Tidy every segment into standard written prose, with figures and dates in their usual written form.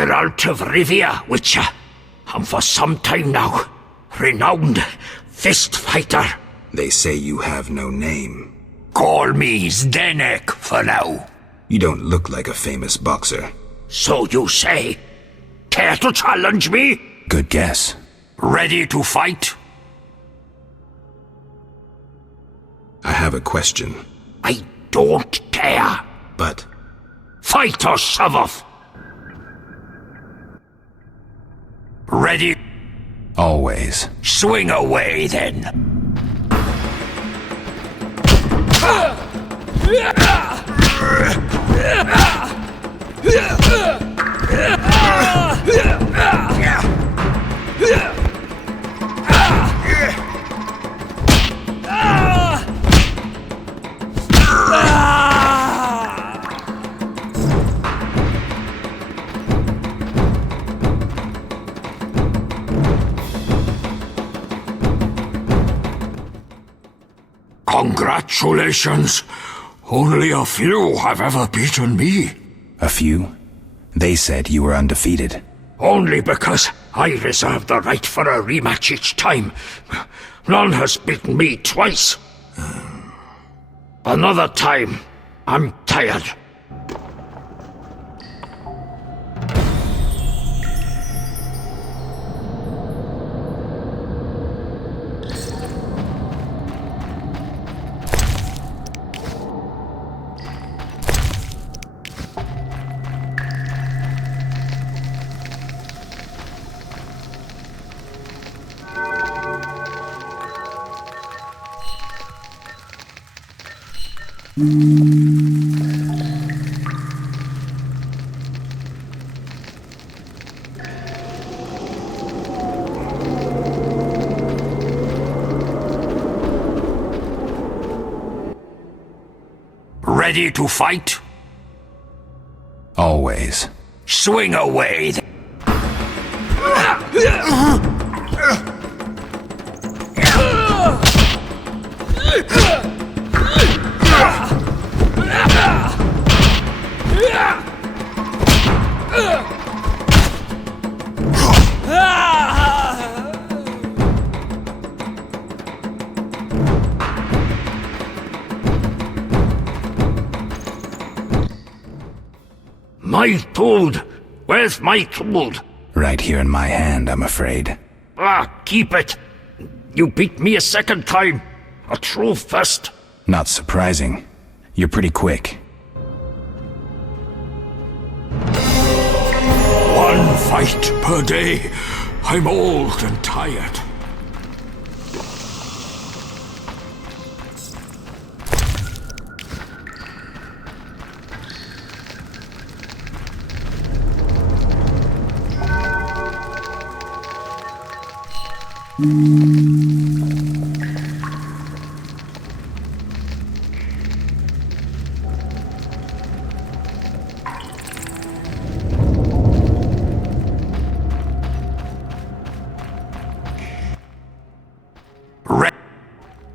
Geralt of Rivia, Witcher, and for some time now, renowned fist fighter. They say you have no name. Call me Zdenek for now. You don't look like a famous boxer. So you say. Care to challenge me? Good guess. Ready to fight? I have a question. I don't care. But... Fight or shove off. Ready? Always. Swing away, then. Congratulations. Only a few have ever beaten me. A few? They said you were undefeated. Only because I reserve the right for a rematch each time. None has beaten me twice. Another time. I'm tired. Ready to fight? Always. Swing away. My toad! Where's my toad? Right here in my hand, I'm afraid. Ah, keep it! You beat me a second time! A true first! Not surprising. You're pretty quick. One fight per day. I'm old and tired.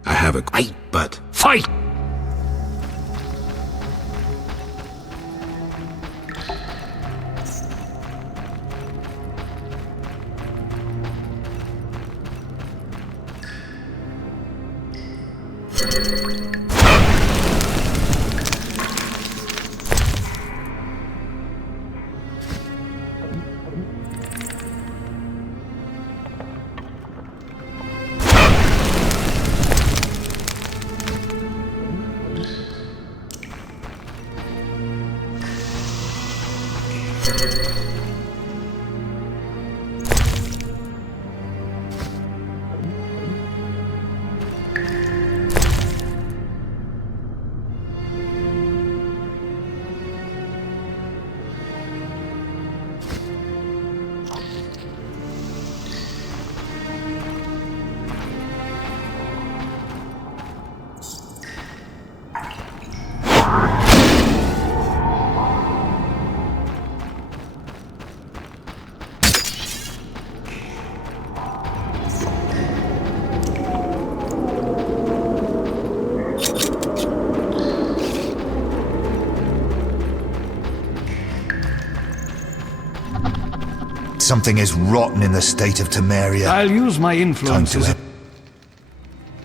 I have a great butt. Fight! Something is rotten in the state of Temeria. I'll use my influences. Time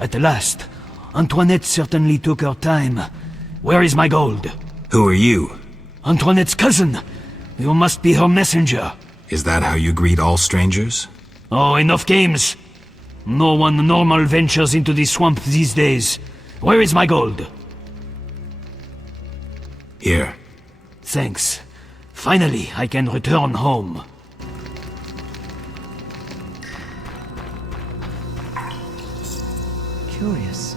At last, Antoinette certainly took her time. Where is my gold? Who are you? Antoinette's cousin. You must be her messenger. Is that how you greet all strangers? Oh, enough games. No one normal ventures into the swamp these days. Where is my gold? Here. Thanks. Finally, I can return home. Curious.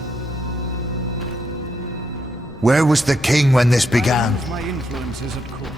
Where was the king when this began? My influences at court.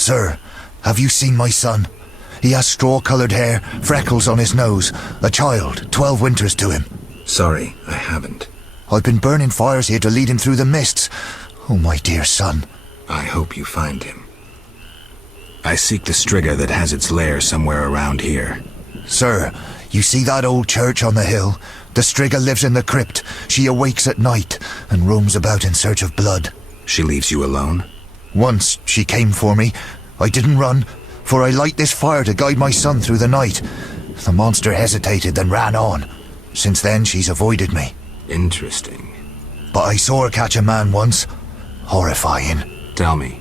Sir, have you seen my son? He has straw-coloured hair, freckles on his nose, a child, 12 winters to him. Sorry, I haven't. I've been burning fires here to lead him through the mists. Oh, my dear son. I hope you find him. I seek the Striga that has its lair somewhere around here. Sir, you see that old church on the hill? The Striga lives in the crypt. She awakes at night and roams about in search of blood. She leaves you alone? Once she came for me. I didn't run, for I light this fire to guide my son through the night. The monster hesitated, then ran on. Since then, she's avoided me. Interesting. But I saw her catch a man once. Horrifying. Tell me.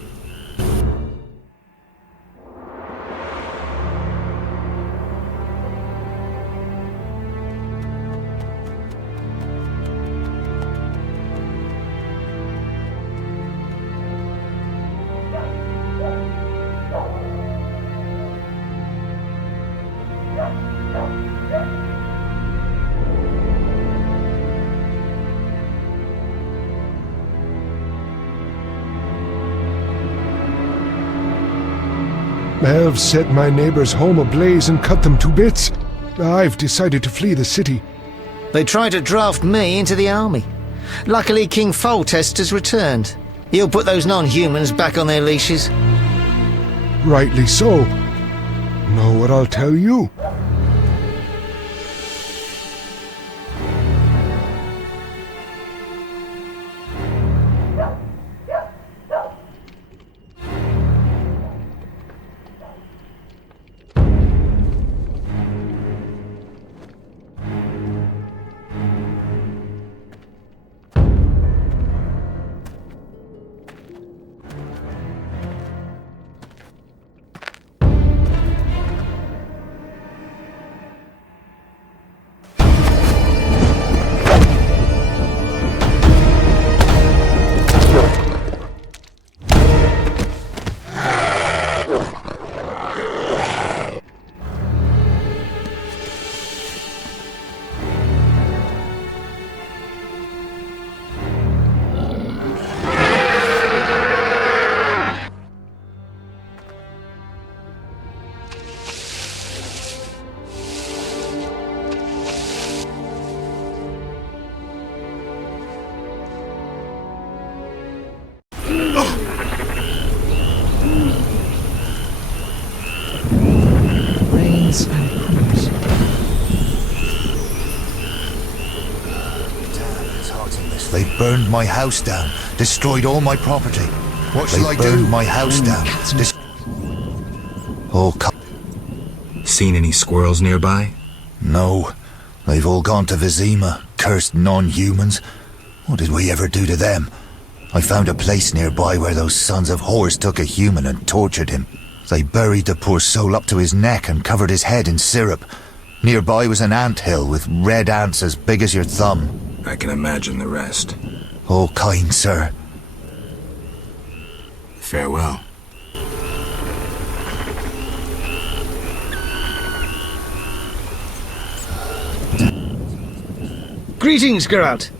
Elves set my neighbor's home ablaze and cut them to bits. I've decided to flee the city. They tried to draft me into the army. Luckily, King Foltest has returned. He'll put those non-humans back on their leashes. Rightly so. Know what I'll tell you? Rains and crumbs. Damn, it's hot in this. They burned my house down, destroyed all my property. What shall I do? They burned my house down. Oh, Seen any squirrels nearby? no. They've all gone to Vizima, cursed non-humans. What did we ever do to them? I found a place nearby where those sons of whores took a human and tortured him. They buried the poor soul up to his neck and covered his head in syrup. Nearby was an ant hill with red ants as big as your thumb. I can imagine the rest. Oh, kind sir. Farewell. Greetings, Geralt.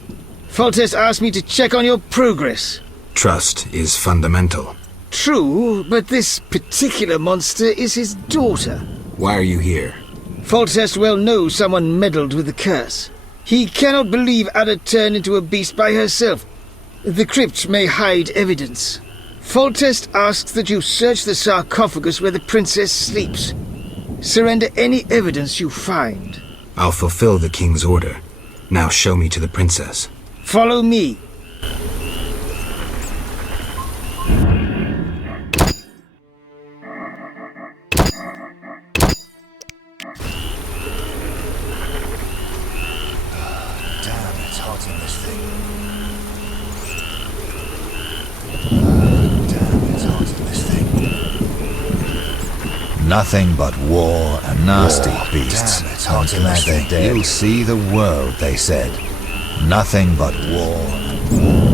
Foltest asked me to check on your progress. Trust is fundamental. True, but this particular monster is his daughter. Why are you here? Foltest well knows someone meddled with the curse. He cannot believe Ada turned into a beast by herself. The crypt may hide evidence. Foltest asks that you search the sarcophagus where the princess sleeps. Surrender any evidence you find. I'll fulfill the king's order. Now show me to the princess. Follow me. Damn, it's hot in this thing. Damn, it's hot in this thing. Nothing but war and nasty beasts. Damn, it's hot in this thing. You'll see the world, they said. Nothing but war and war.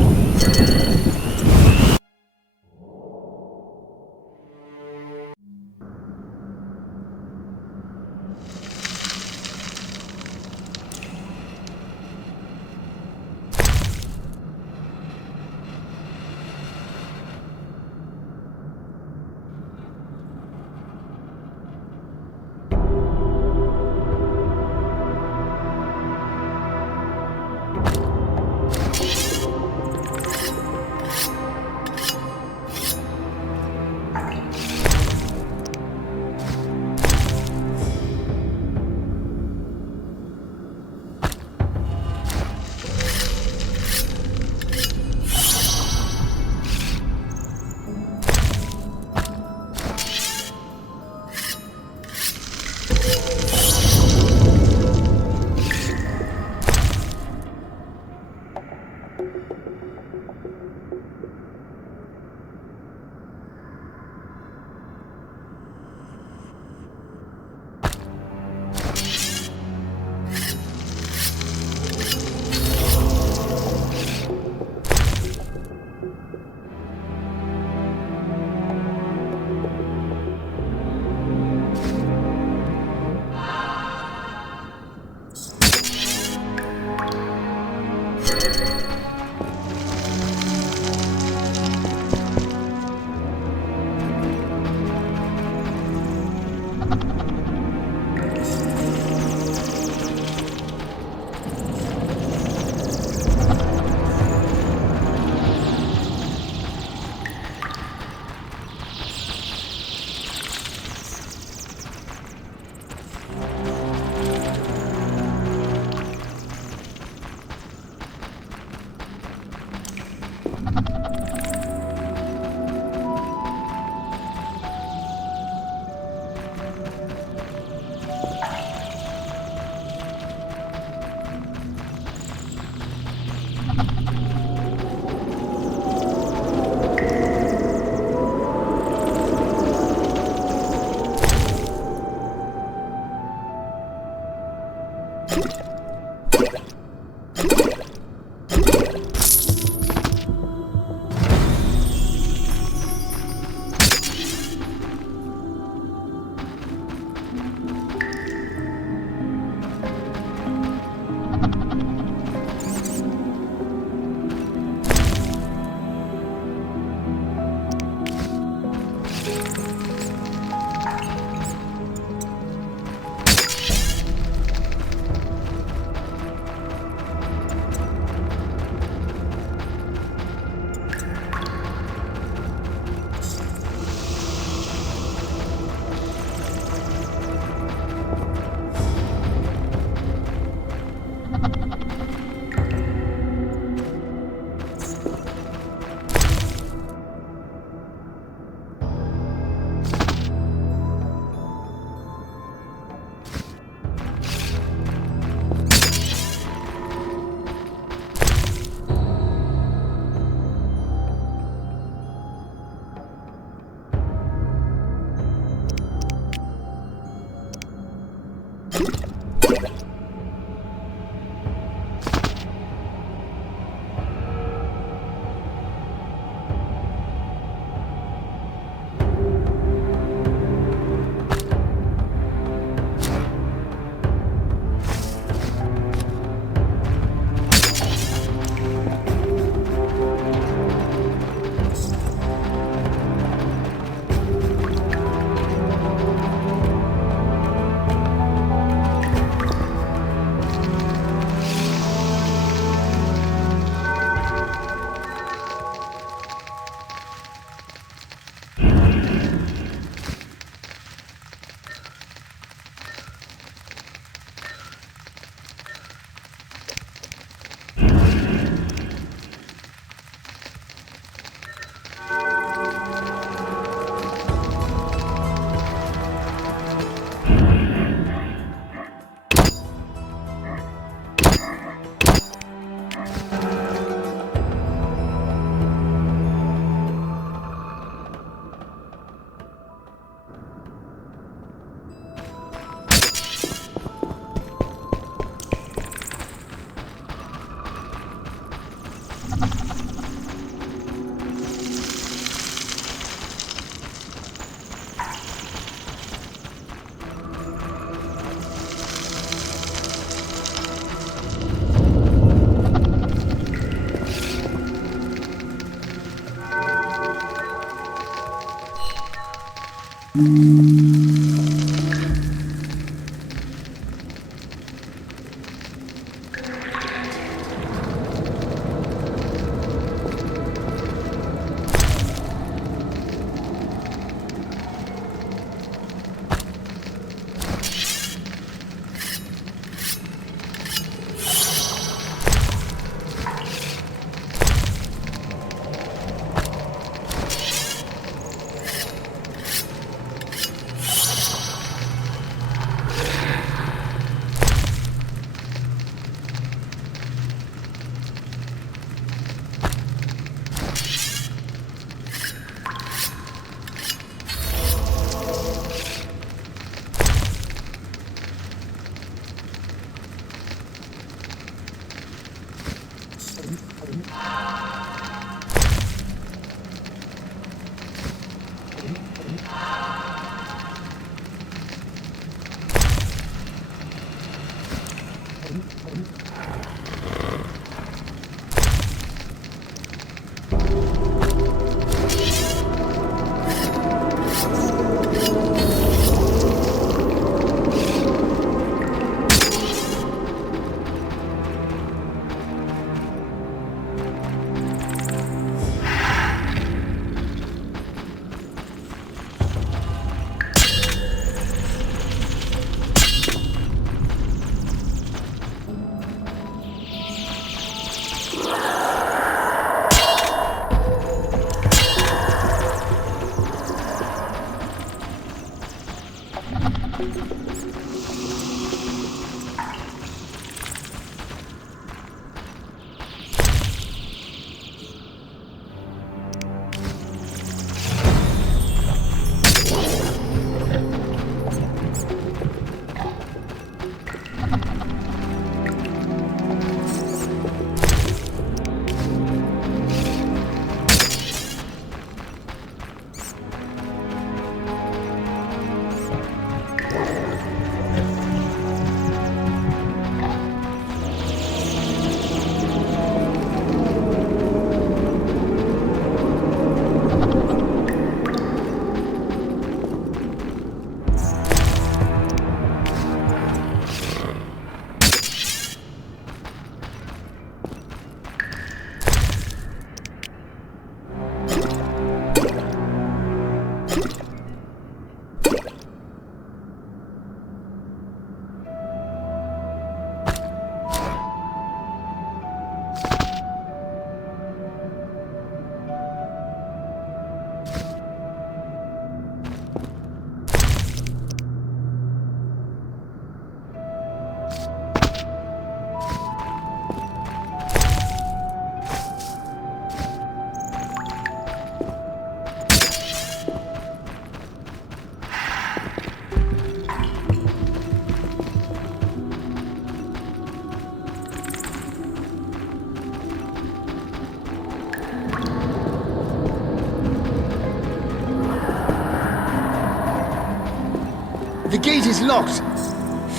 The gate is locked.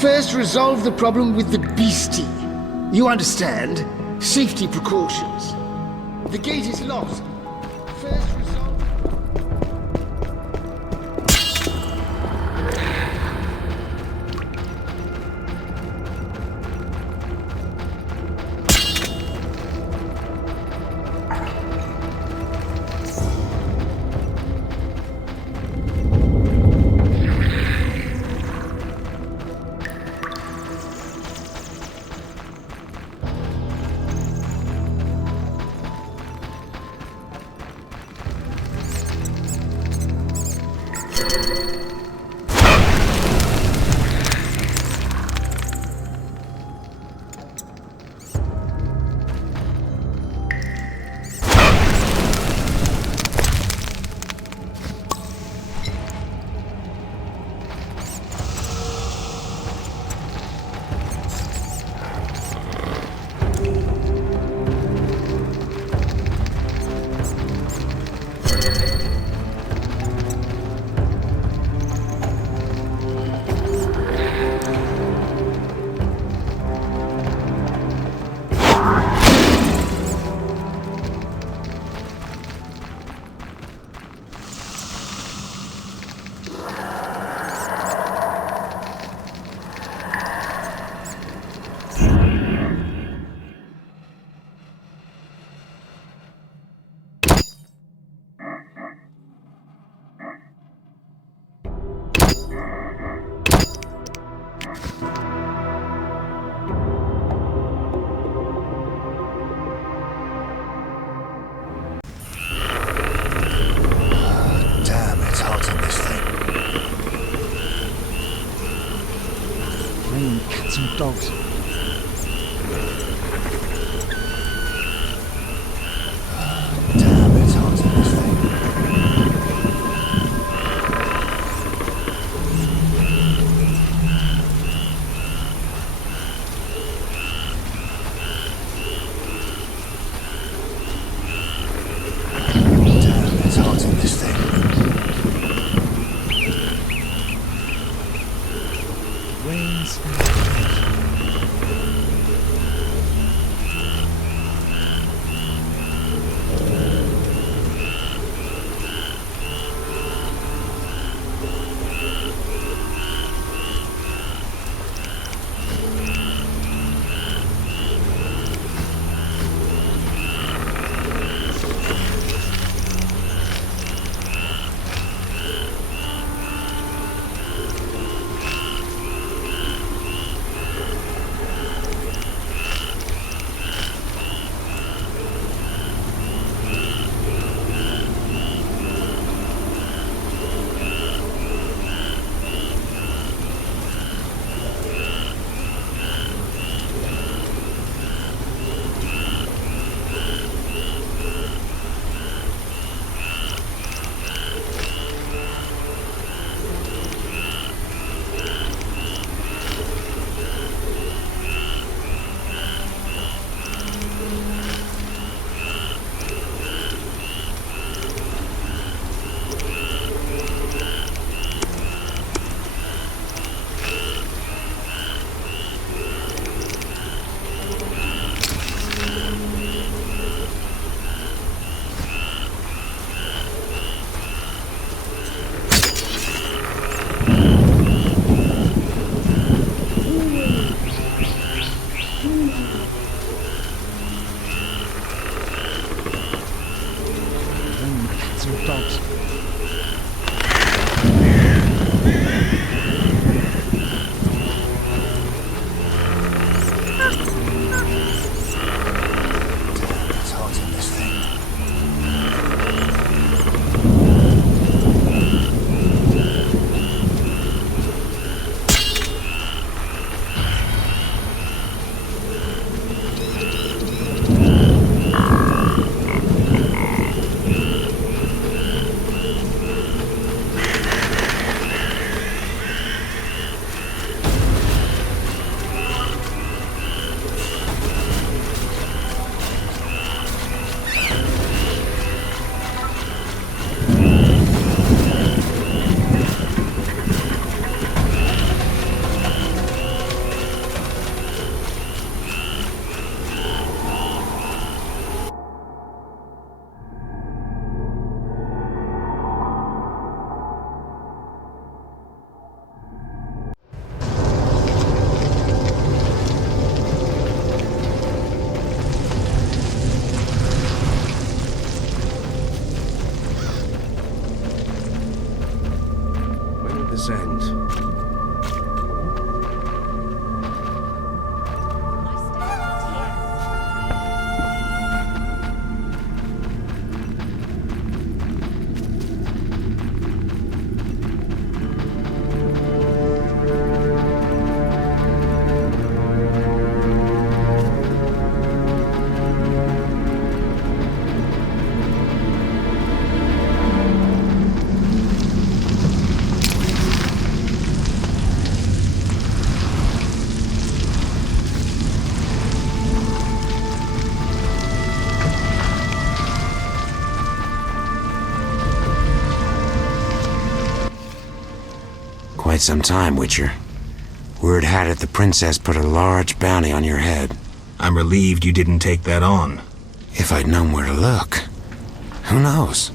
First, resolve the problem with the beastie. You understand? Safety precautions. The gate is locked. First, resolve... dogs. Damn, it's hot in this thing. Damn, it's hot in this thing. Rains. Dogs. It's hot in this thing. When will this end? Quite some time, Witcher. Word had it the princess put a large bounty on your head. I'm relieved you didn't take that on. If I'd known where to look. Who knows?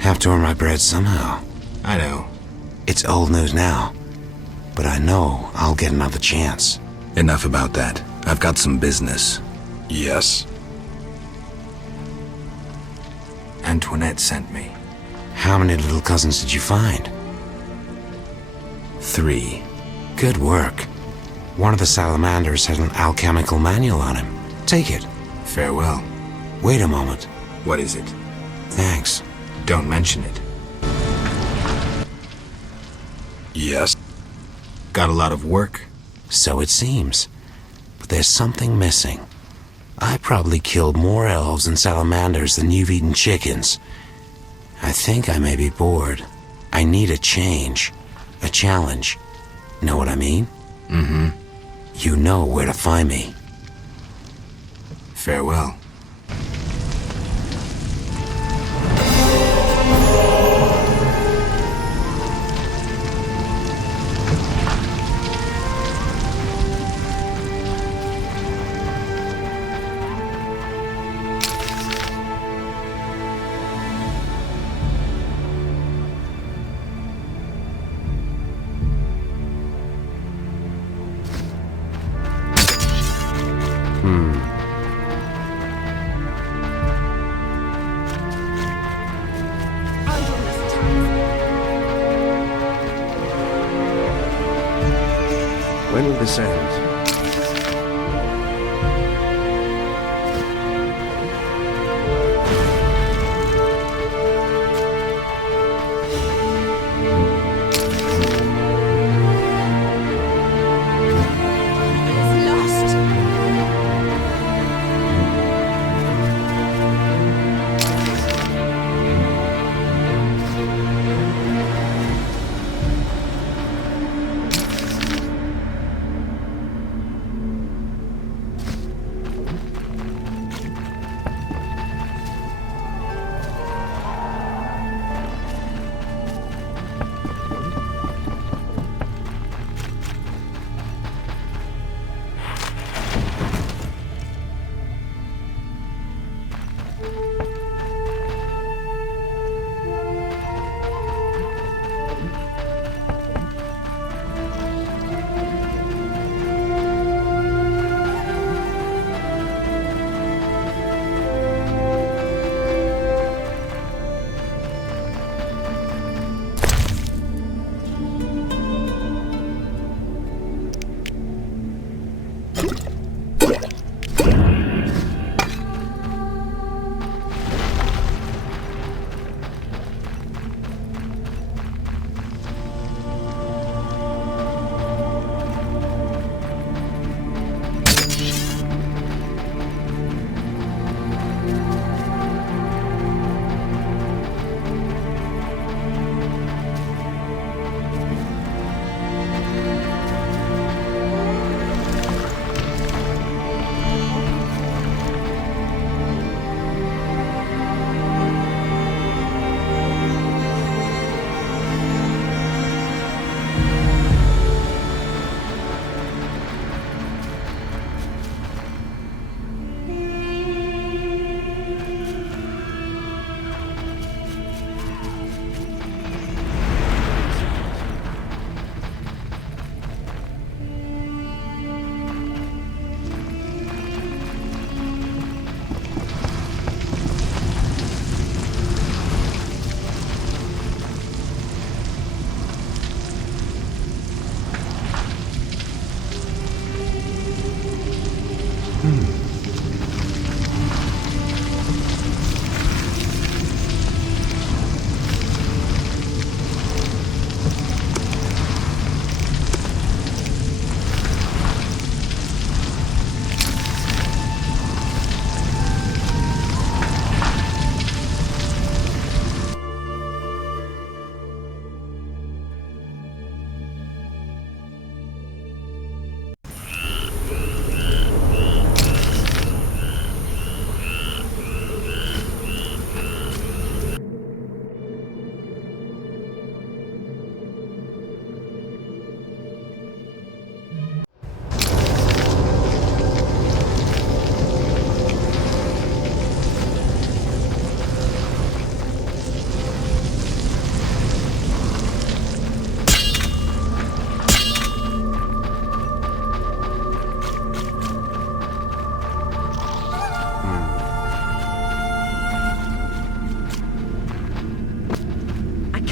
Have to earn my bread somehow. I know. It's old news now. But I know I'll get another chance. Enough about that. I've got some business. Yes? Antoinette sent me. How many little cousins did you find? 3. Good work. One of the salamanders had an alchemical manual on him. Take it. Farewell. Wait a moment. What is it? Thanks. Don't mention it. Yes? Got a lot of work? So it seems. there's something missing. I probably killed more elves and salamanders than you've eaten chickens. I think I may be bored. I need a change. A challenge. Know what I mean? Mm-hmm. You know where to find me. Farewell. When will this end?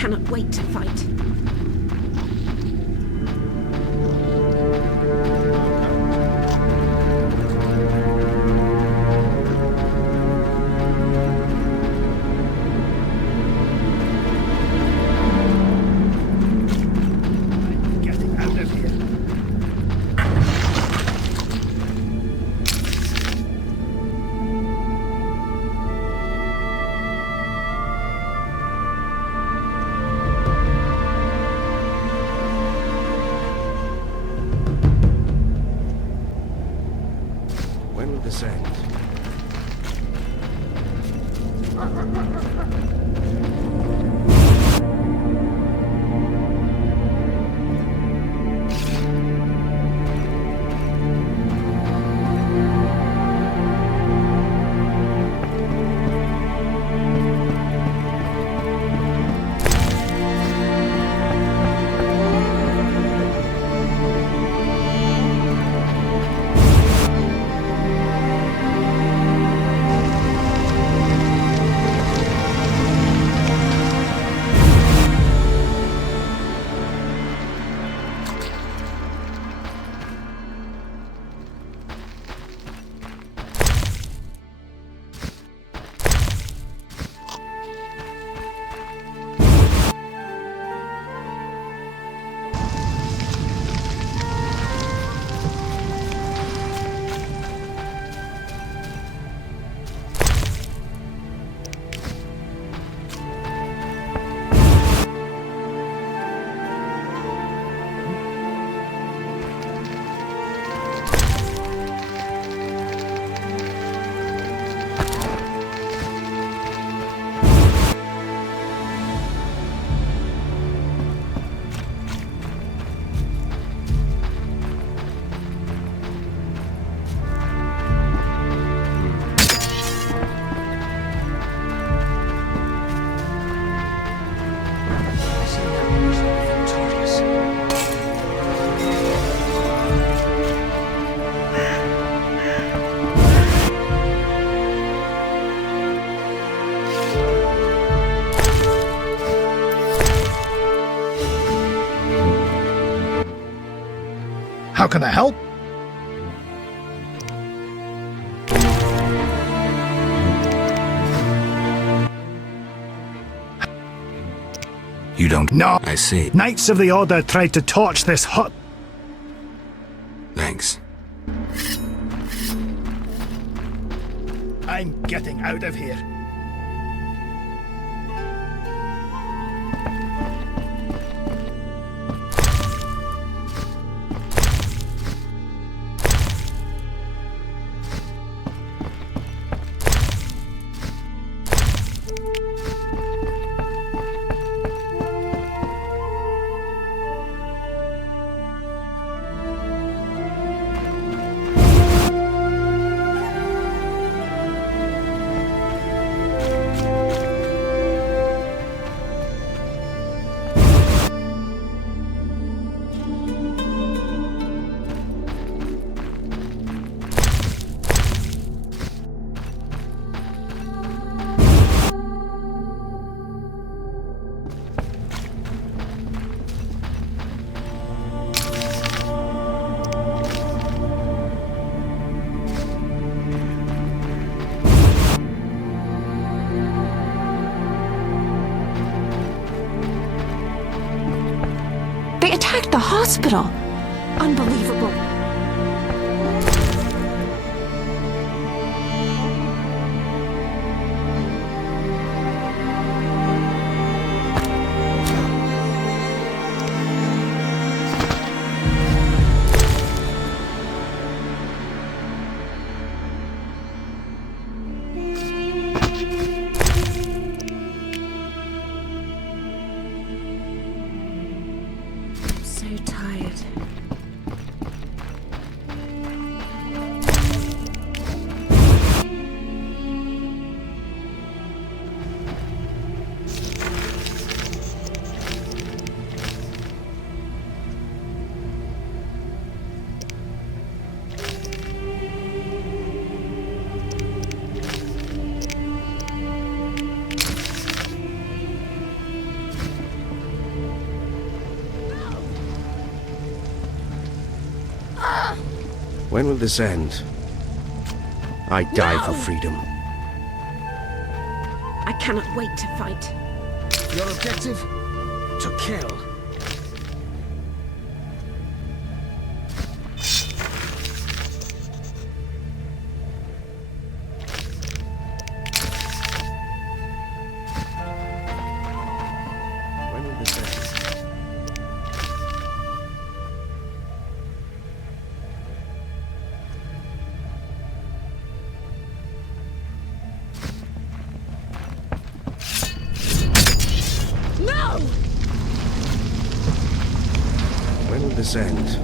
cannot wait to fight. Getting out of here. How can I help? You don't... No. I see. Knights of the Order tried to torch this hut. Thanks. I'm getting out of here. They attacked the hospital. Unbelievable. So tired. When will this end? I die for freedom. I cannot wait to fight. Your objective? To kill. When will this end? No! When will this end?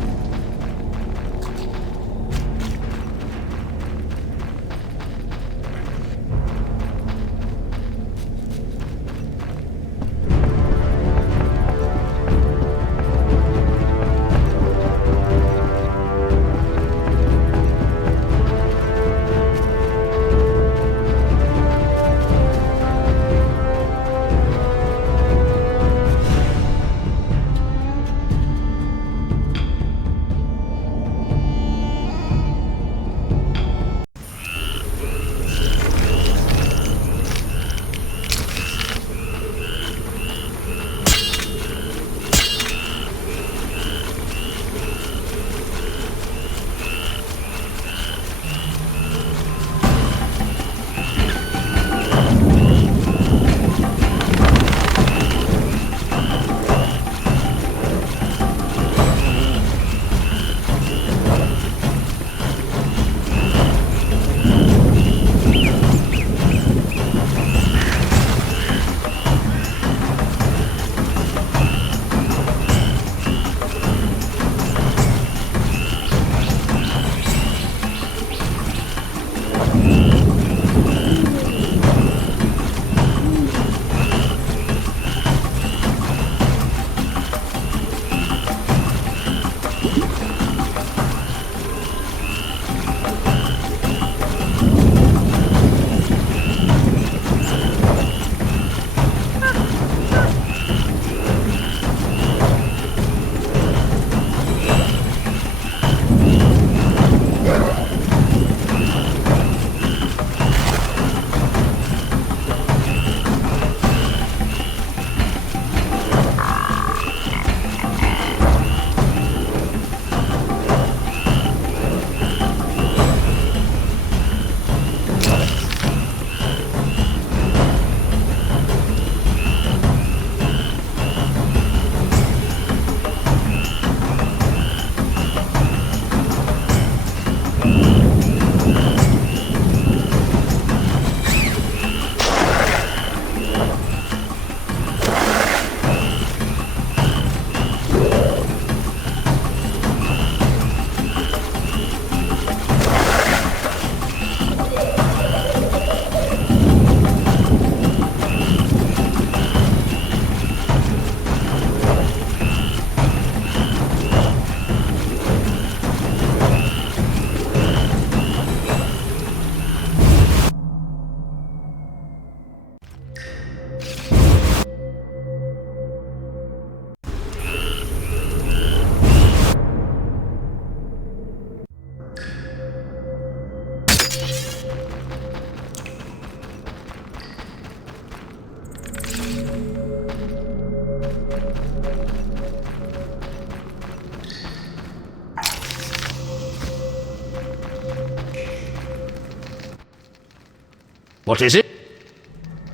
What is it?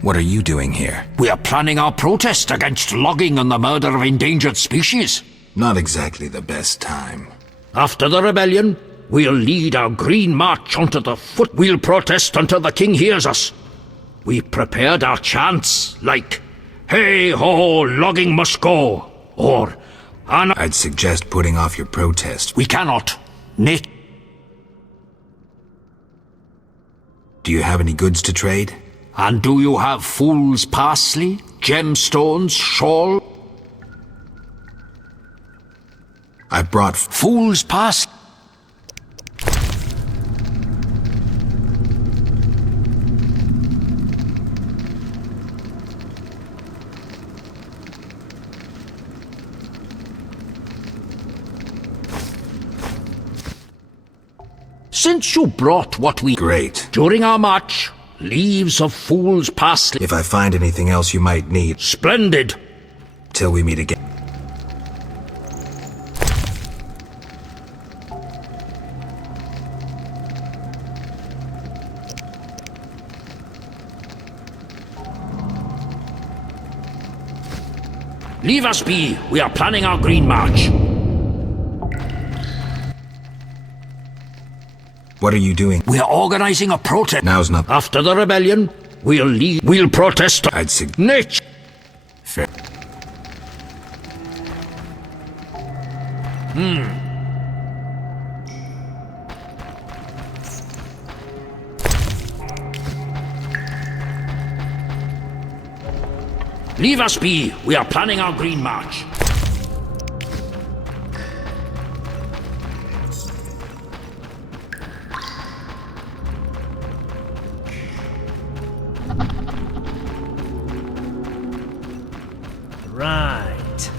What are you doing here? We are planning our protest against logging and the murder of endangered species. Not exactly the best time. After the rebellion, we'll lead our green march onto the foot. We'll protest until the king hears us. We prepared our chants, like, "Hey ho, logging must go," or, I'd suggest putting off your protest. "We cannot. Nate." Do you have any goods to trade? And do you have fool's parsley, gemstones, shawl? I brought Fool's parsley? Since you brought what we... Great. During our march, leaves of fool's parsley... If I find anything else you might need... Splendid! Till we meet again. Leave us be. We are planning our green march. What are you doing? We are organizing a protest. Now's not... After the rebellion, we'll protest... I'd suggest... Nature. Fair. Leave us be. We are planning our green march. Right.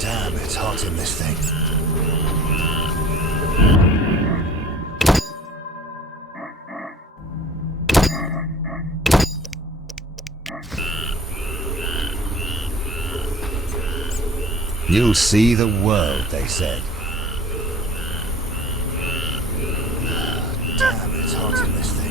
Damn, it's hot in this thing. You'll see the world, they said. Damn, it's hot in this thing.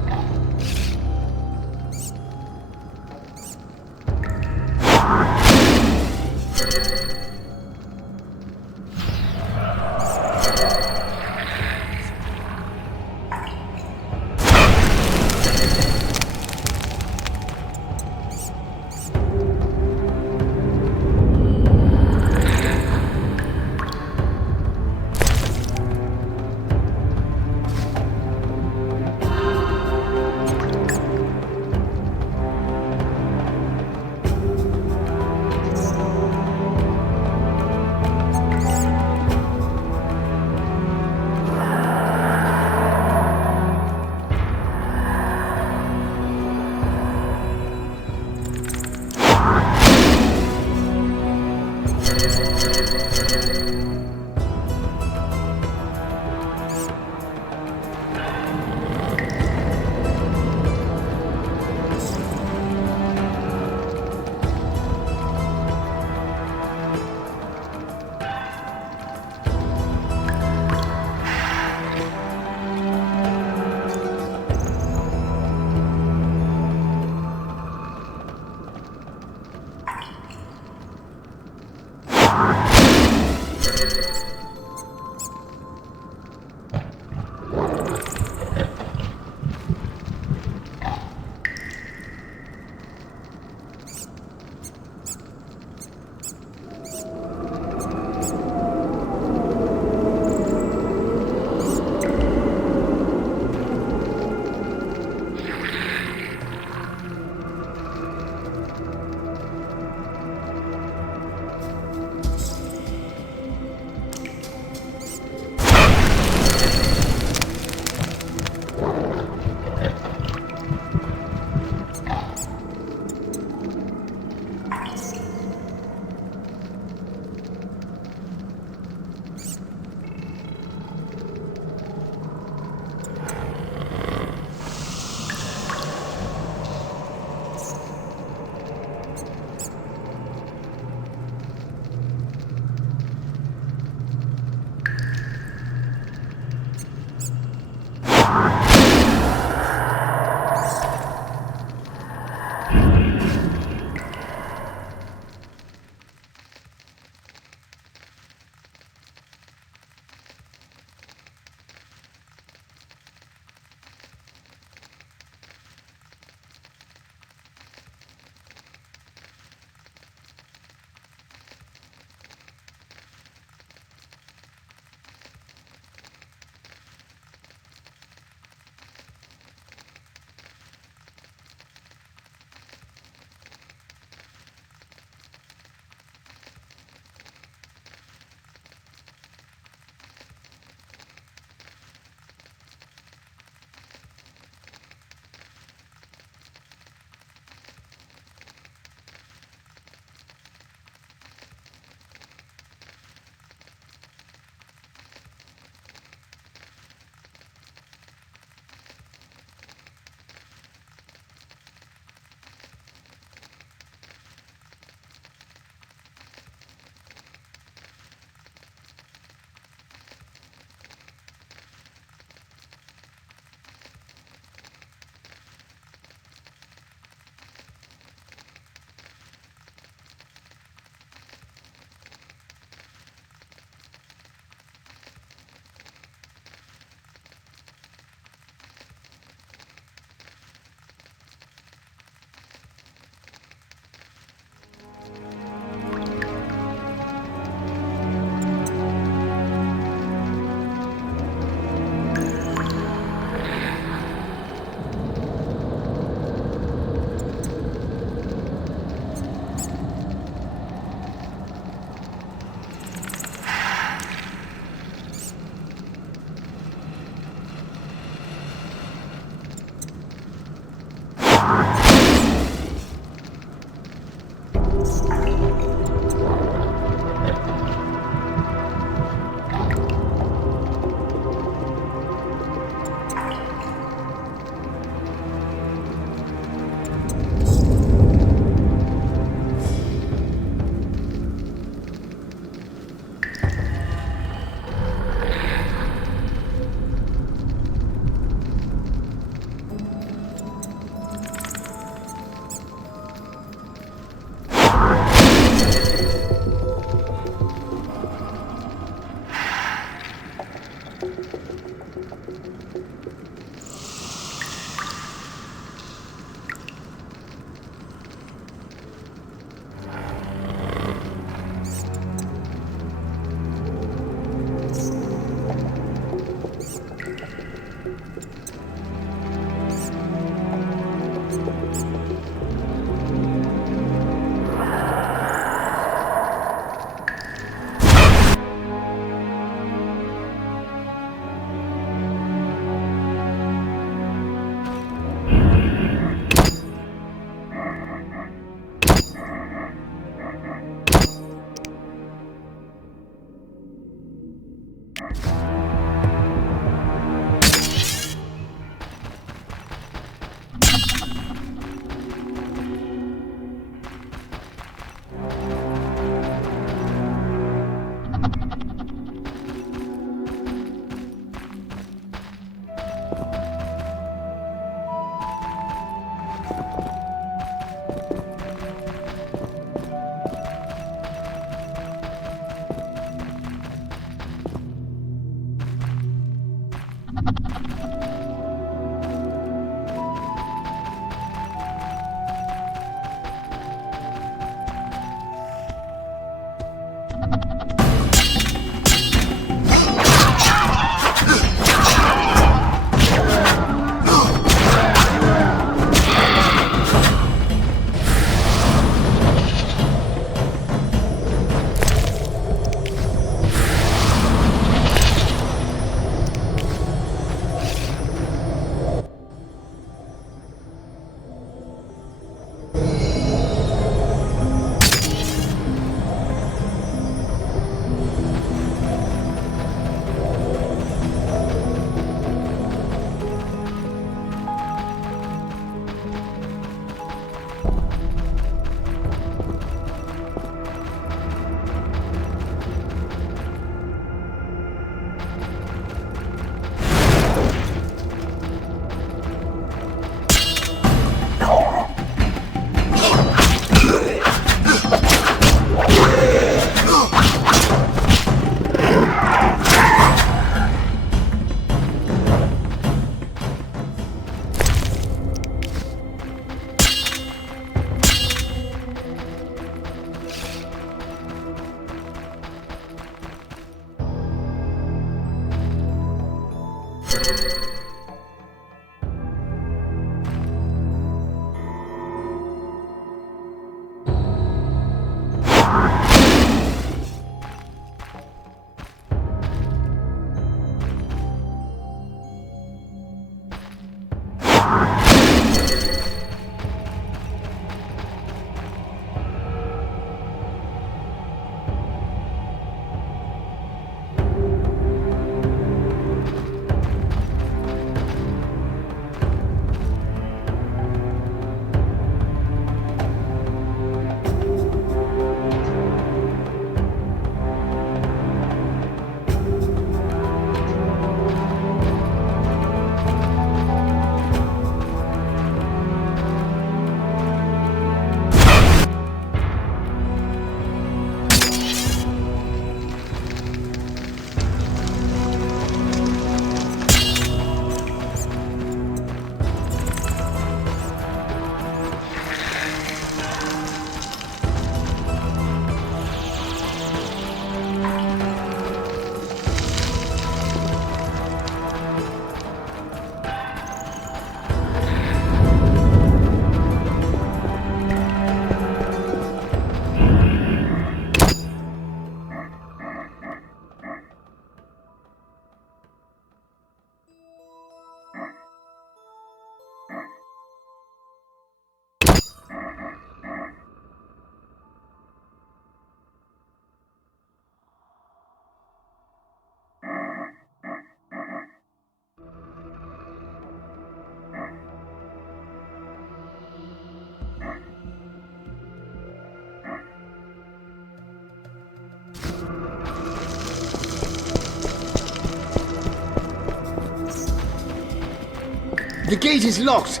The gate is locked.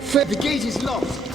The gate is locked.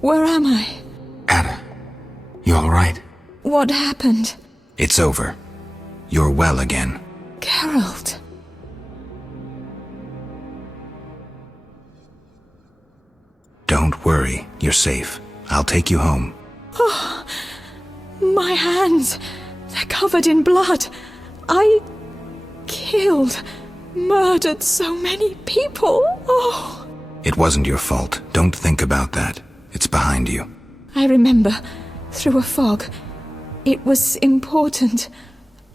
Where am I? Ada, you alright? What happened? It's over. You're well again. Geralt. Don't worry, you're safe. I'll take you home. Oh, my hands. They're covered in blood. I killed, murdered so many people. Oh. It wasn't your fault. Don't think about that. It's behind you. I remember, through a fog. It was important.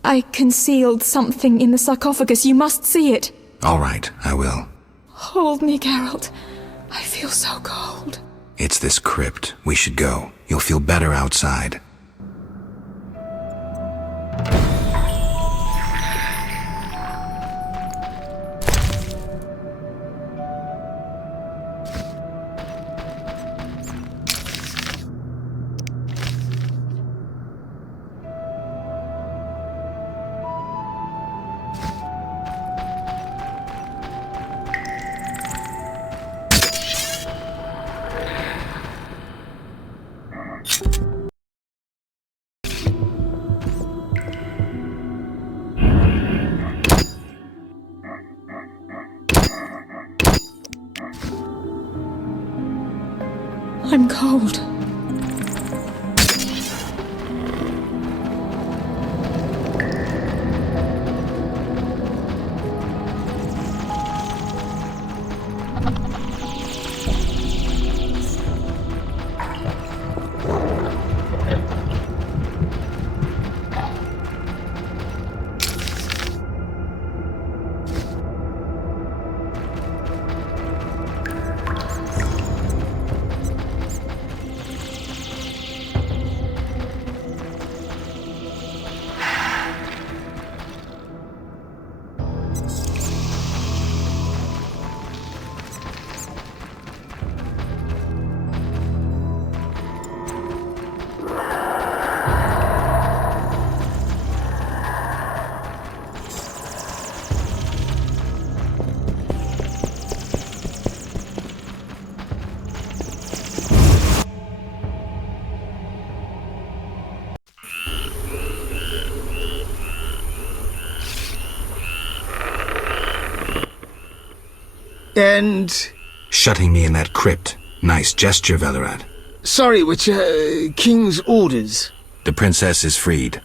I concealed something in the sarcophagus. You must see it. All right, I will. Hold me, Geralt. I feel so cold. It's this crypt. We should go. You'll feel better outside. I'm cold. And... Shutting me in that crypt. Nice gesture, Velerad. Sorry, Witcher. King's orders. The princess is freed.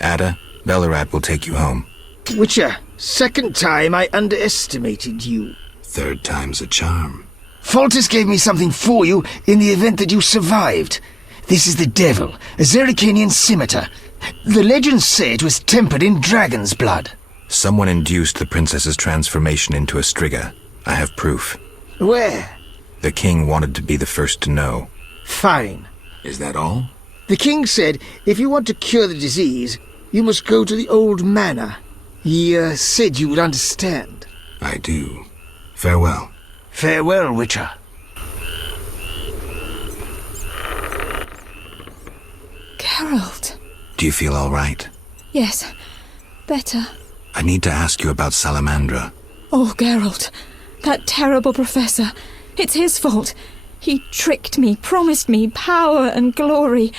Ada, Velerad will take you home. Witcher, second time I underestimated you. Third time's a charm. Foltest gave me something for you in the event that you survived. This is the devil, a Zerrikanian scimitar. The legends say it was tempered in dragon's blood. Someone induced the princess's transformation into a striga. I have proof. Where? The king wanted to be the first to know. Fine. Is that all? The king said if you want to cure the disease, you must go to the old manor. He said you would understand. I do. Farewell. Farewell, Witcher. Geralt. Do you feel all right? Yes, better. I need to ask you about Salamandra. Oh, Geralt. That terrible professor. It's his fault. He tricked me, promised me power and glory.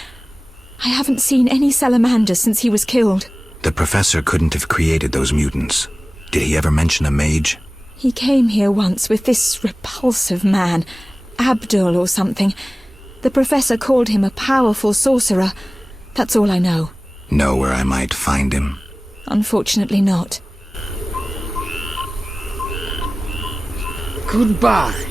I haven't seen any salamanders since he was killed. The professor couldn't have created those mutants. Did he ever mention a mage? He came here once with this repulsive man, Abdul or something. The professor called him a powerful sorcerer. That's all I know. Know where I might find him? Unfortunately not. Goodbye.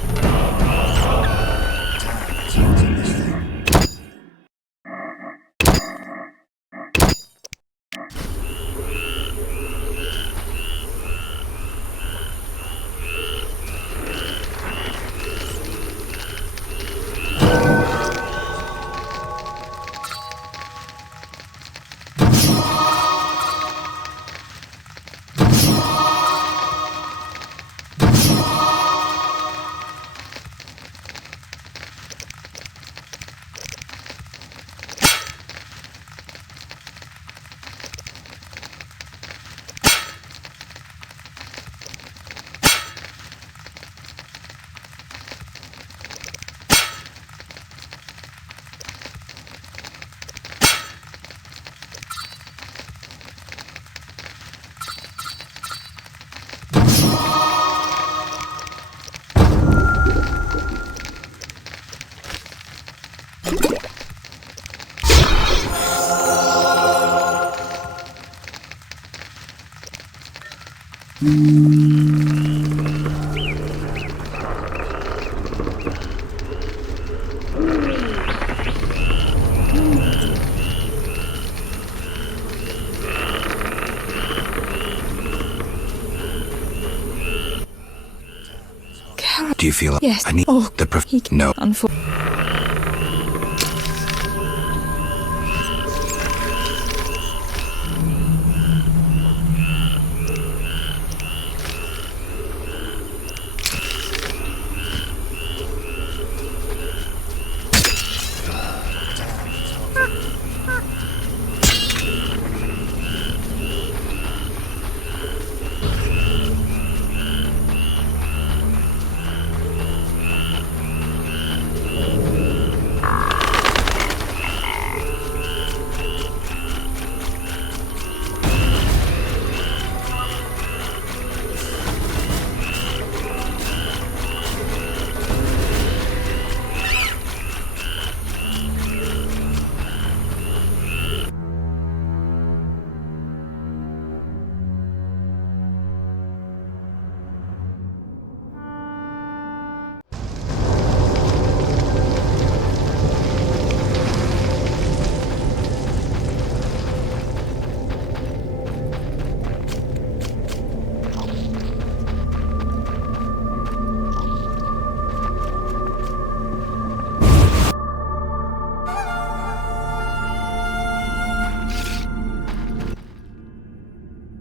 Do you feel Yes. I need Oh, the he No.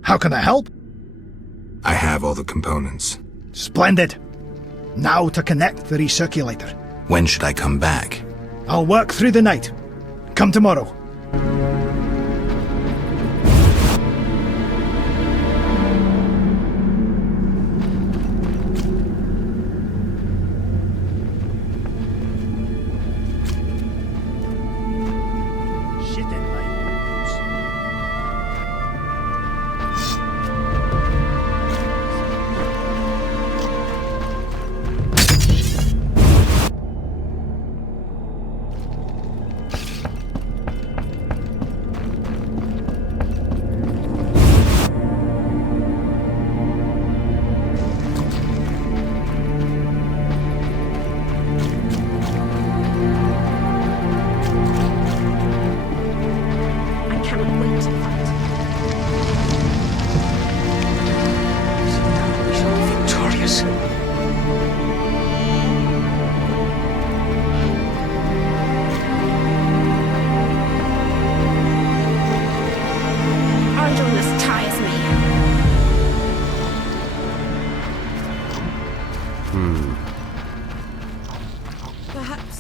How can I help? I have all the components. Splendid. Now to connect the recirculator. When should I come back? I'll work through the night. Come tomorrow. Shit in my boots. I cannot wait to fight. We shall be victorious. Idleness tires me. Perhaps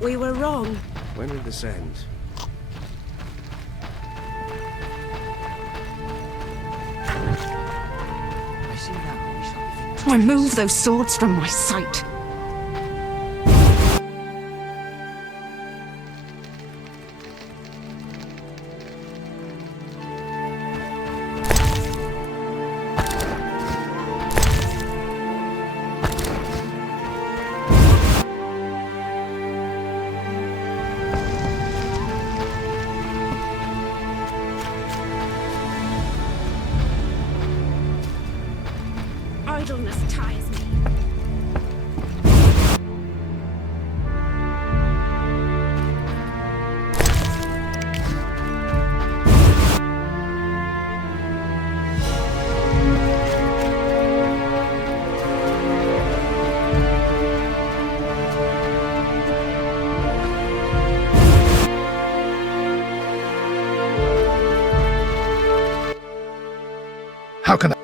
we were wrong. When will this end? Remove those swords from my sight. Idleness tires me. How can I...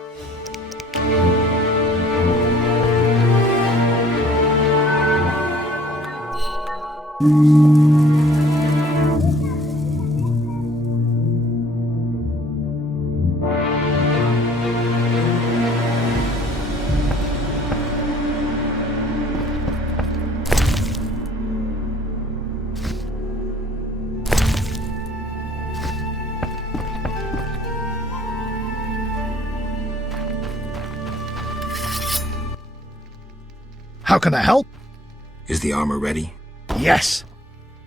How can I help? Is the armor ready? Yes.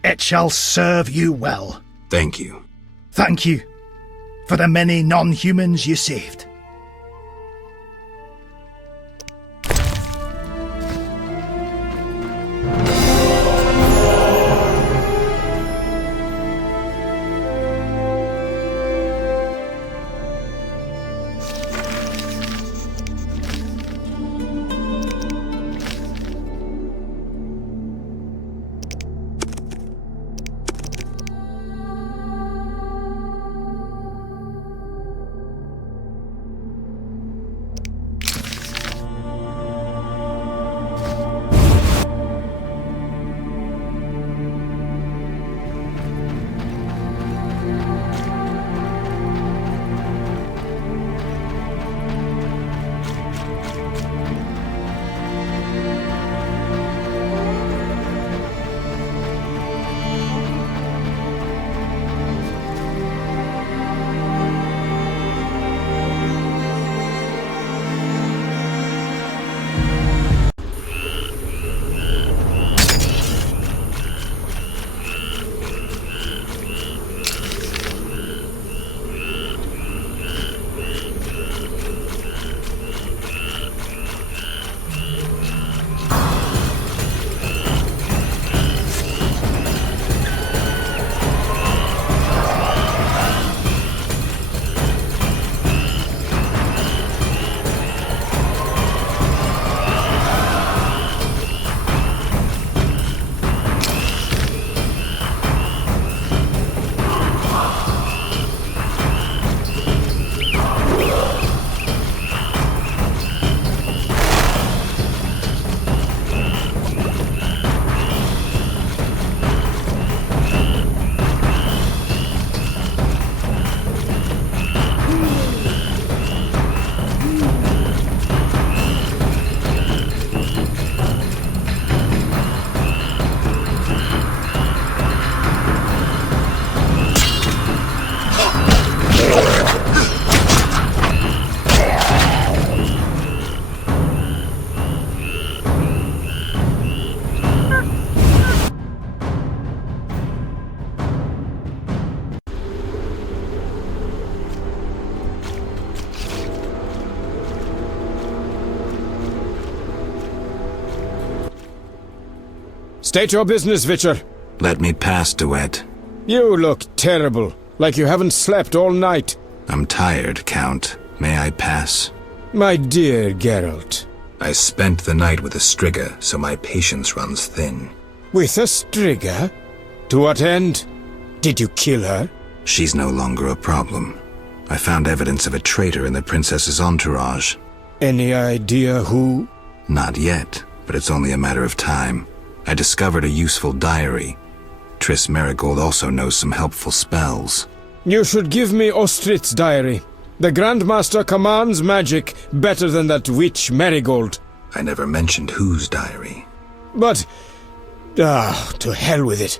It shall serve you well. Thank you. Thank you for the many non-humans you saved. State your business, Witcher. Let me pass, Duet. You look terrible, like you haven't slept all night. I'm tired, Count. May I pass? My dear Geralt. I spent the night with a Striga, so my patience runs thin. With a Striga? To what end? Did you kill her? She's no longer a problem. I found evidence of a traitor in the princess's entourage. Any idea who? Not yet, but it's only a matter of time. I discovered a useful diary. Triss Merigold also knows some helpful spells. You should give me Ostrit's diary. The Grandmaster commands magic better than that witch Merigold. I never mentioned whose diary. But... to hell with it.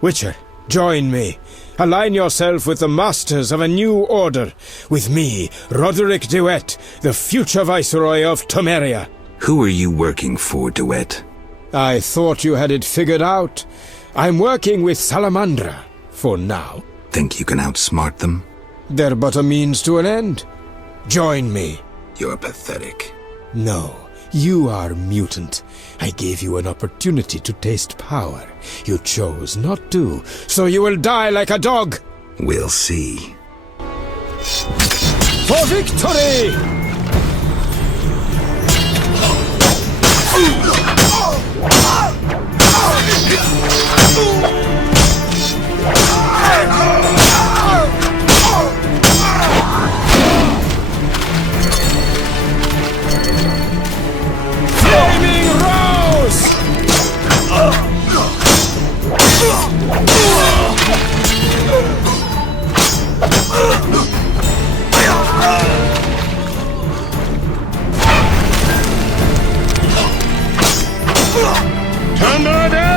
Witcher, join me. Align yourself with the masters of a new order. With me, Roderick Duet, the future Viceroy of Temeria. Who are you working for, Duet? I thought you had it figured out. I'm working with Salamandra, for now. Think you can outsmart them? They're but a means to an end. Join me. You're pathetic. No, you are mutant. I gave you an opportunity to taste power. You chose not to, so you will die like a dog. We'll see. For victory! Flaming Rose! Thunder!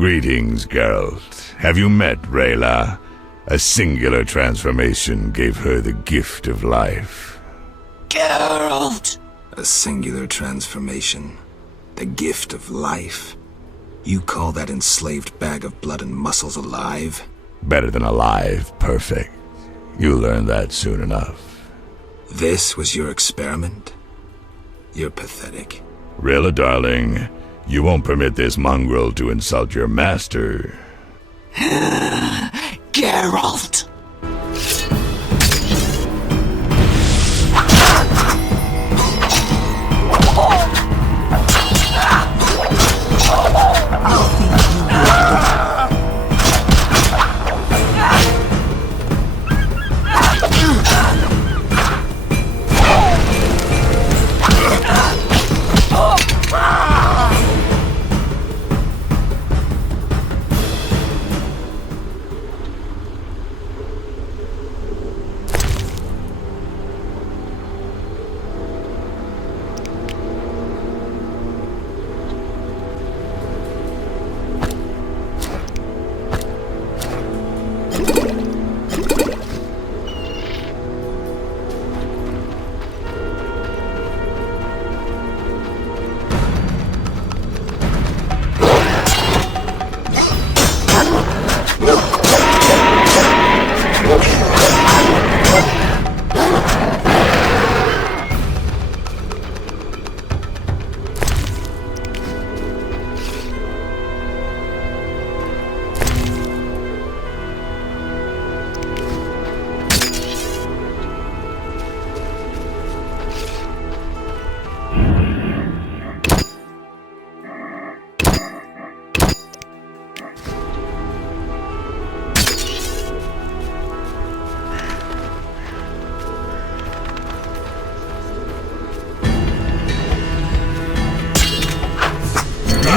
Greetings, Geralt. Have you met Rayla? A singular transformation gave her the gift of life. Geralt! A singular transformation. The gift of life. You call that enslaved bag of blood and muscles alive? Better than alive, perfect. You'll learn that soon enough. This was your experiment? You're pathetic. Rayla, darling, you won't permit this mongrel to insult your master. Geralt!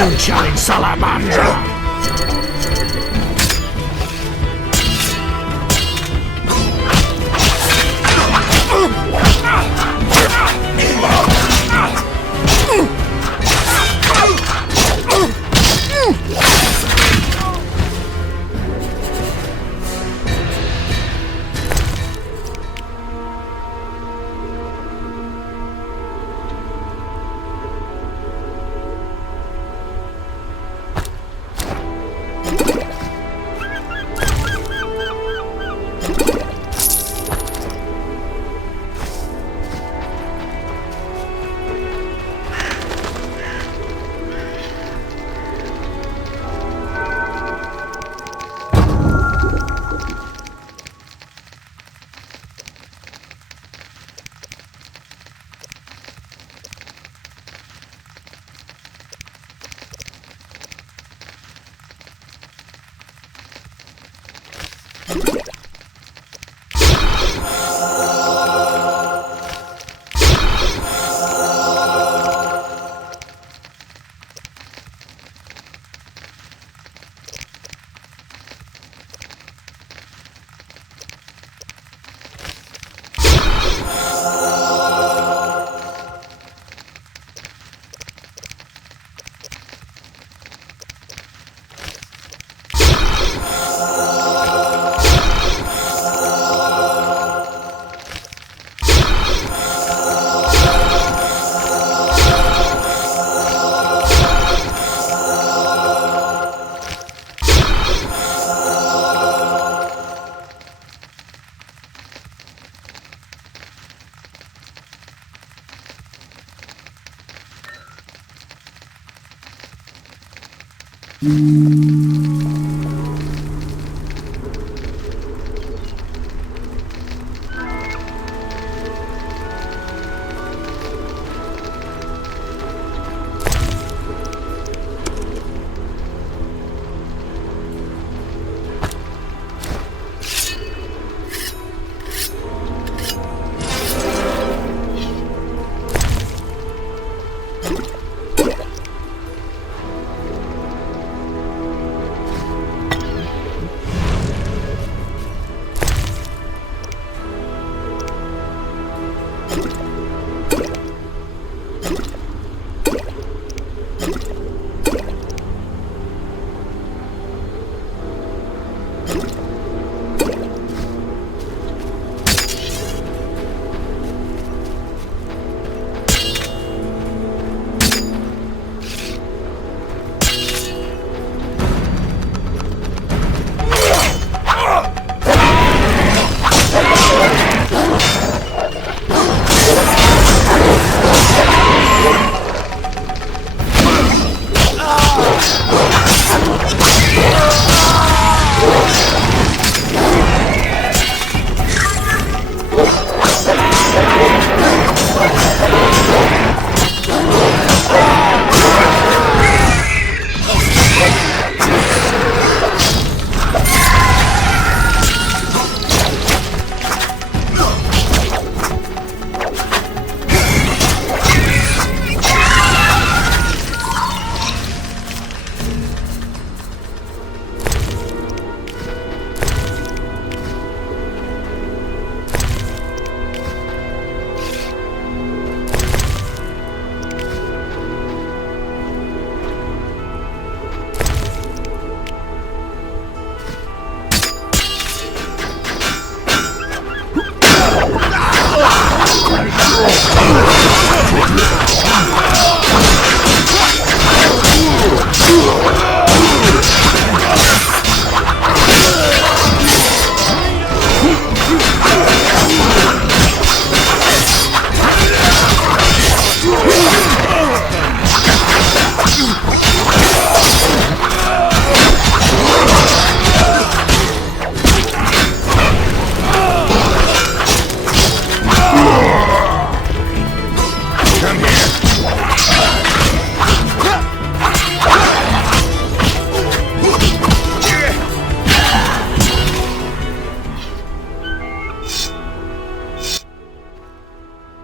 Moonshine salamander!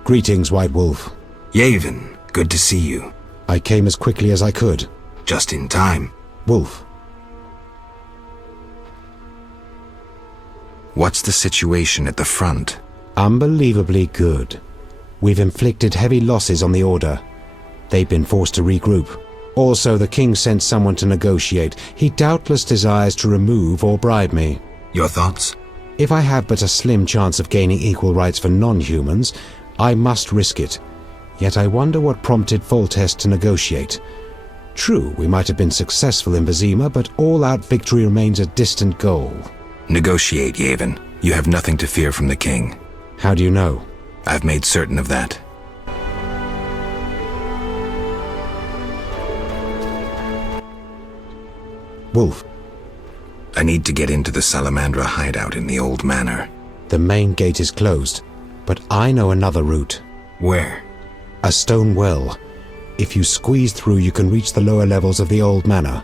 Greetings, White Wolf. Yavin, good to see you. I came as quickly as I could. Just in time. Wolf. What's the situation at the front? Unbelievably good. We've inflicted heavy losses on the Order. They've been forced to regroup. Also, the King sent someone to negotiate. He doubtless desires to remove or bribe me. Your thoughts? If I have but a slim chance of gaining equal rights for non-humans, I must risk it. Yet I wonder what prompted Foltest to negotiate. True, we might have been successful in Vizima, but all-out victory remains a distant goal. Negotiate, Yavin. You have nothing to fear from the King. How do you know? I've made certain of that. Wolf. I need to get into the Salamandra hideout in the old manor. The main gate is closed, but I know another route. Where? A stone well. If you squeeze through, you can reach the lower levels of the old manor.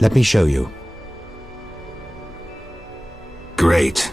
Let me show you. Great.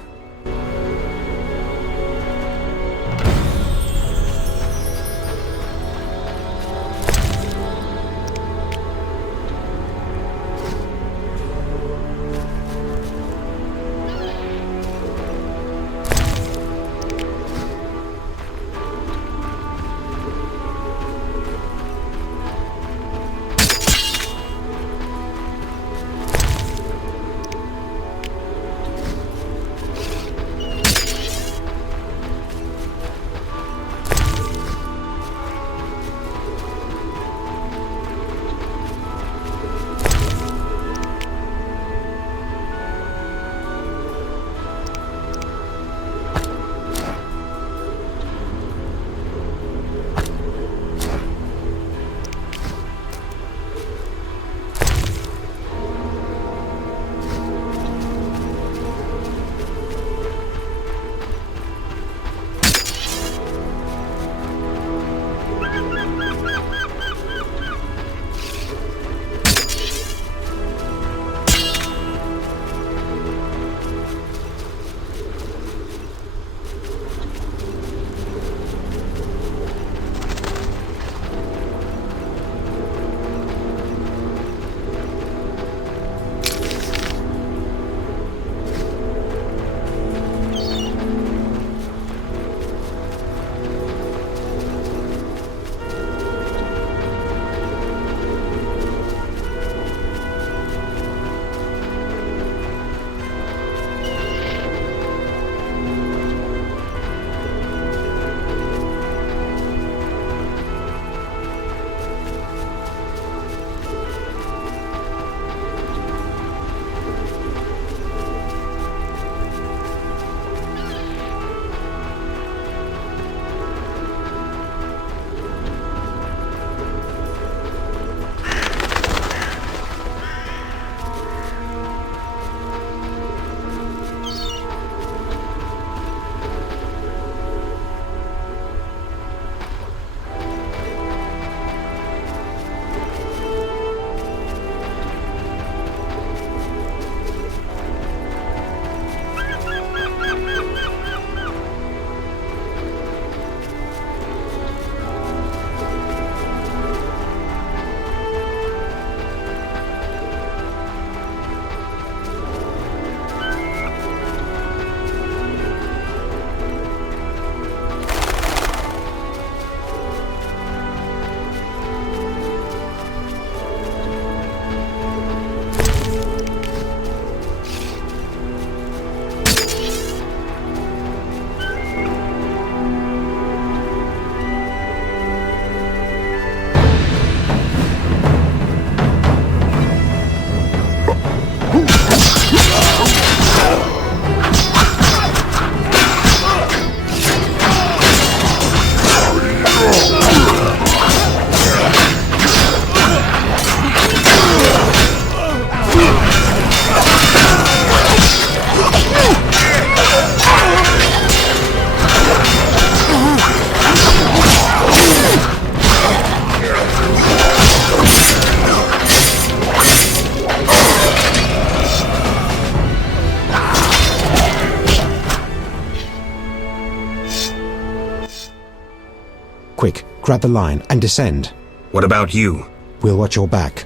Quick, grab the line and descend. What about you? We'll watch your back.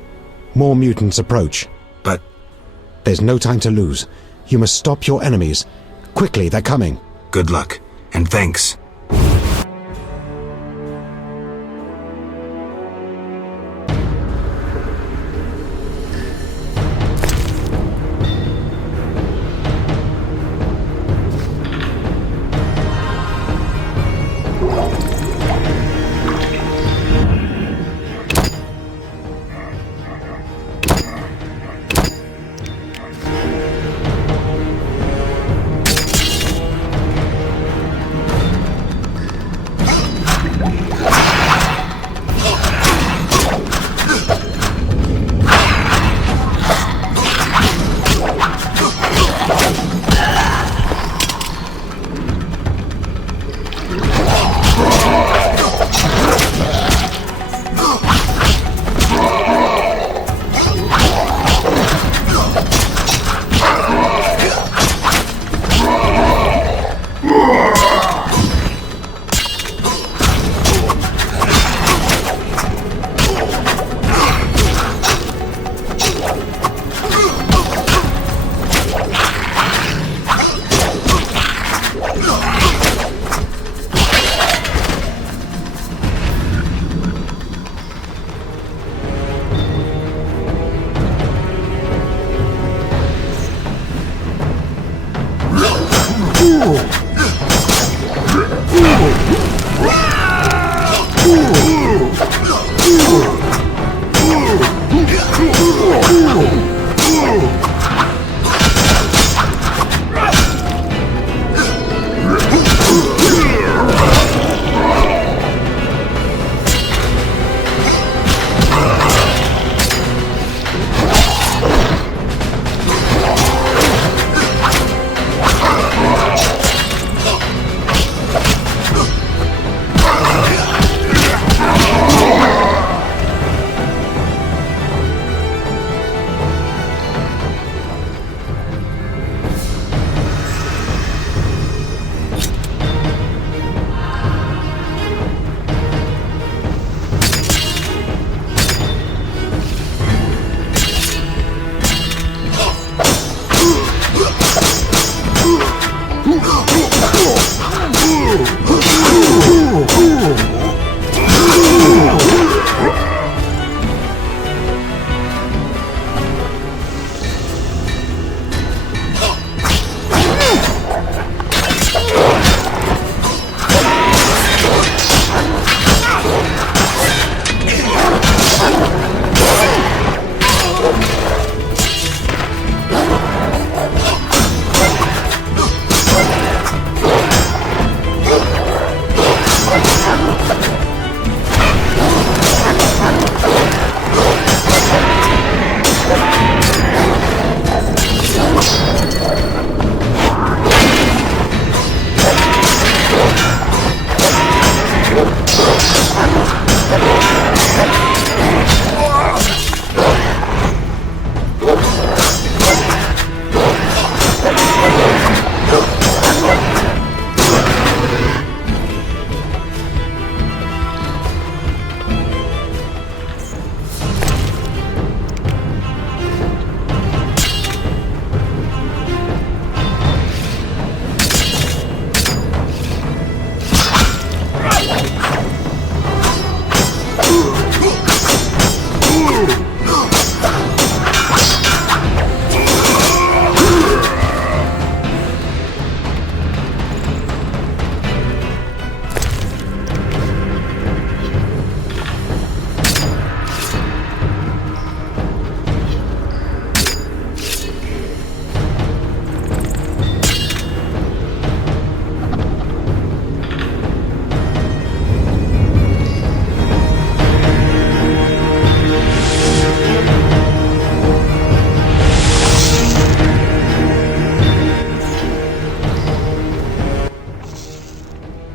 More mutants approach. But There's no time to lose. You must stop your enemies. Quickly, they're coming. good luck, and thanks.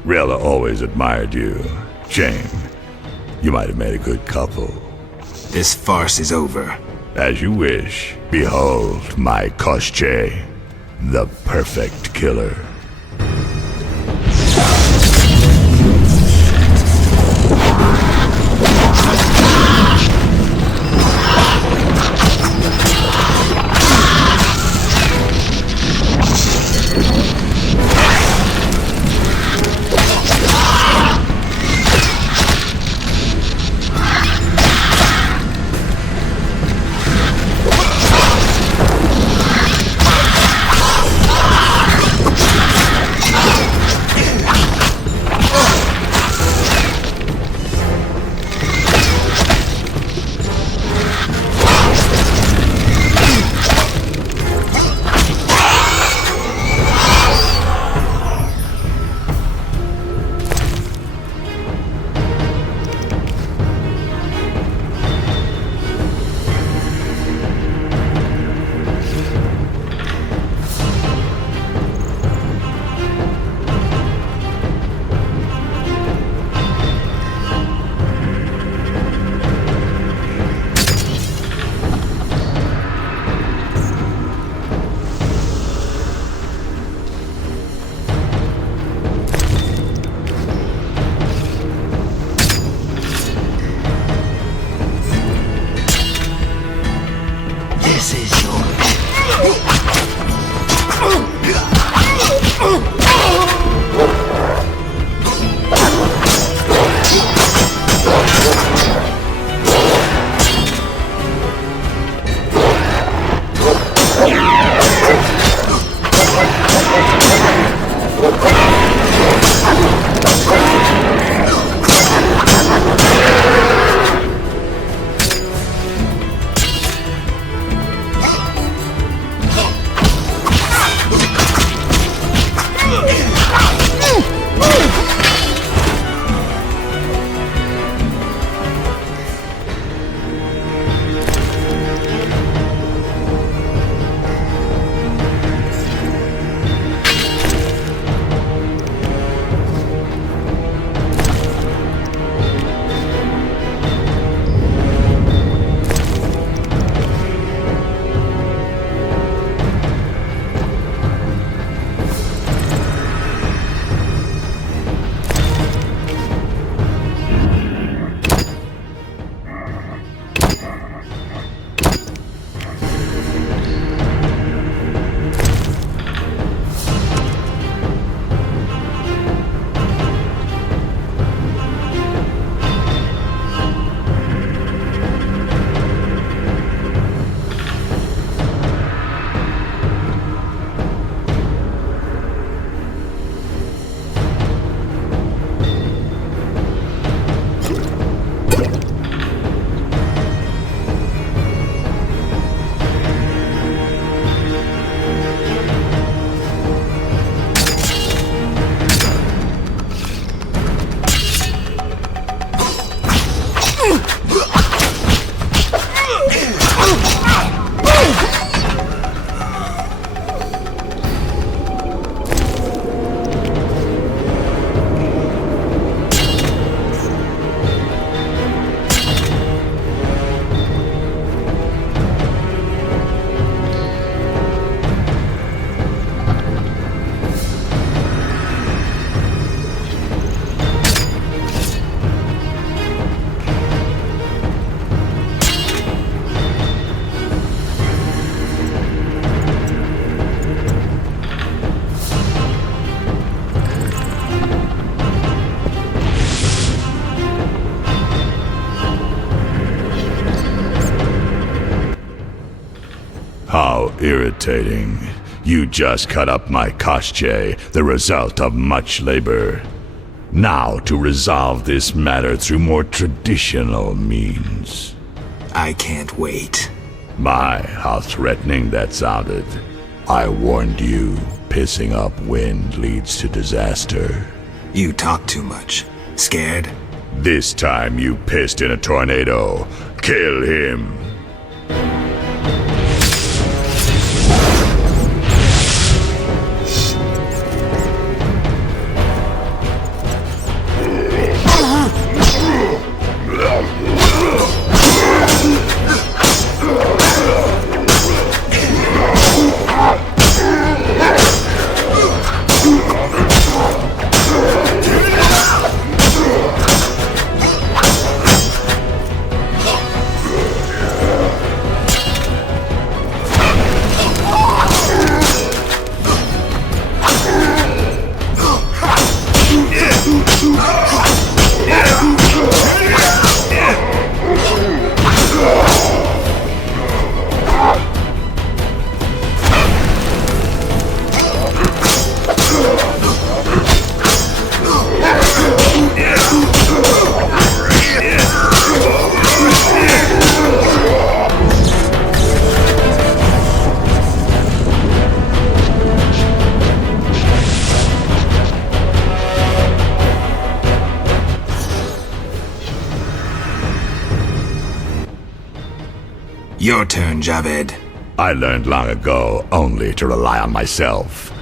Rella always admired you. Shame. You might have made a good couple. This farce is over. As you wish. Behold my Koschei, the perfect killer. irritating. You just cut up my koshche, the result of much labor. Now to resolve this matter through more traditional means. I can't wait. My, how threatening that sounded. I warned you, pissing up wind leads to disaster. You talk too much. Scared? This time you pissed in a tornado. Kill him. Your turn, Javed. I learned long ago only to rely on myself.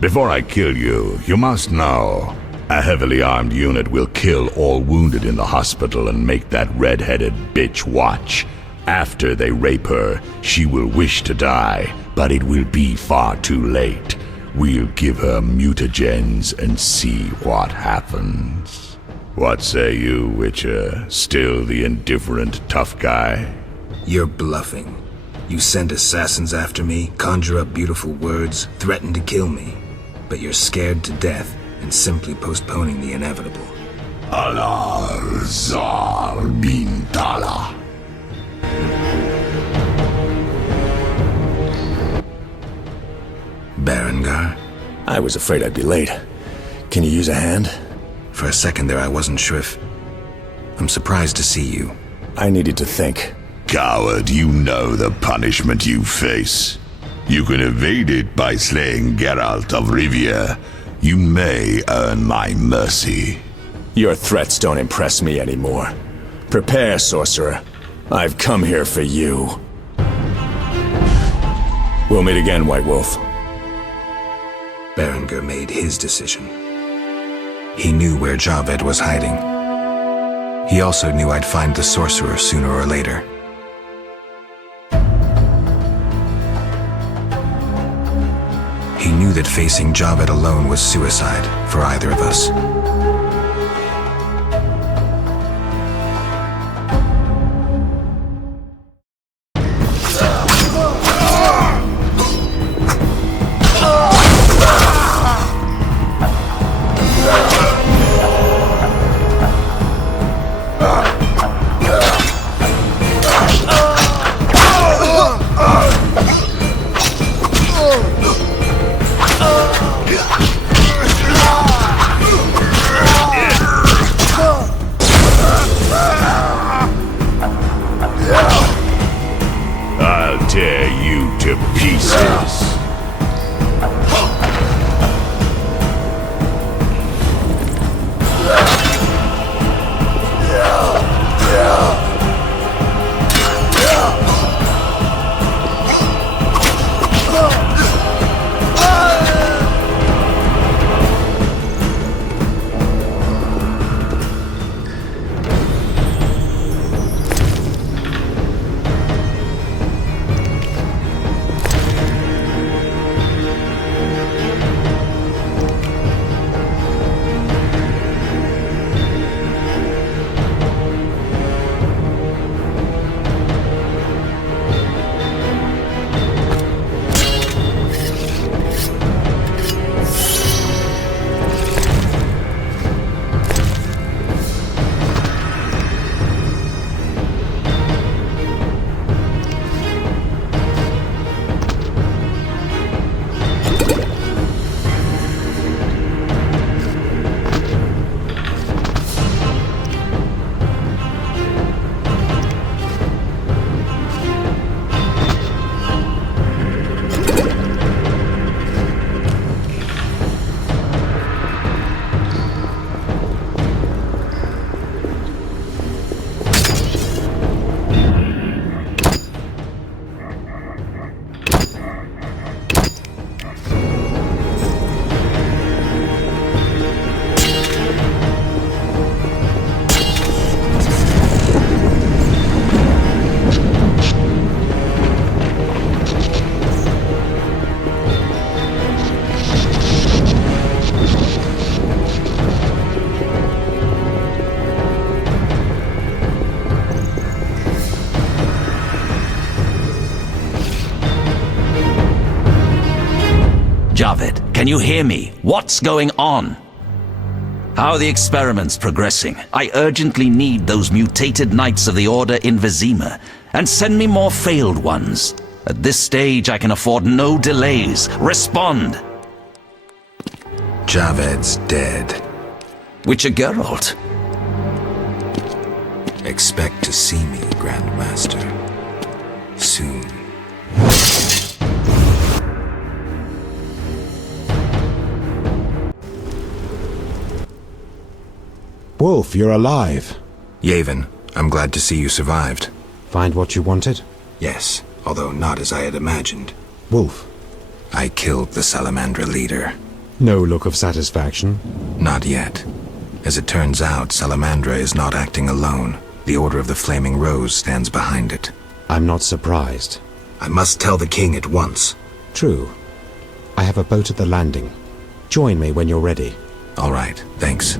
Before I kill you, you must know, a heavily armed unit will kill all wounded in the hospital and make that red-headed bitch watch. After they rape her, she will wish to die, but it will be far too late. We'll give her mutagens and see what happens. What say you, Witcher? Still the indifferent tough guy? You're bluffing. You send assassins after me, conjure up beautiful words, threaten to kill me. But you're scared to death and simply postponing the inevitable. Alar Zar bin Tala. Berengar? I was afraid I'd be late. Can you use a hand? For a second there I wasn't sure if... I'm surprised to see you. I needed to think. Coward, you know the punishment you face. You can evade it by slaying Geralt of Rivia. You may earn my mercy. Your threats don't impress me anymore. Prepare, sorcerer. I've come here for you. We'll meet again, White Wolf. Berengar made his decision. He knew where Javed was hiding. He also knew I'd find the sorcerer sooner or later. He knew that facing Javed alone was suicide for either of us. Javed, can you hear me? What's going on? How are the experiments progressing? I urgently need those mutated Knights of the Order in Vizima, and send me more failed ones. At this stage, I can afford no delays. Respond! Javed's dead. Witcher Geralt. Expect to see me, Grandmaster. Soon. Wolf, you're alive. Yavin, I'm glad to see you survived. Find what you wanted? Yes, although not as I had imagined. Wolf. I killed the Salamandra leader. No look of satisfaction? Not yet. As it turns out, Salamandra is not acting alone. The Order of the Flaming Rose stands behind it. I'm not surprised. I must tell the king at once. True. I have a boat at the landing. Join me when you're ready. All right, thanks.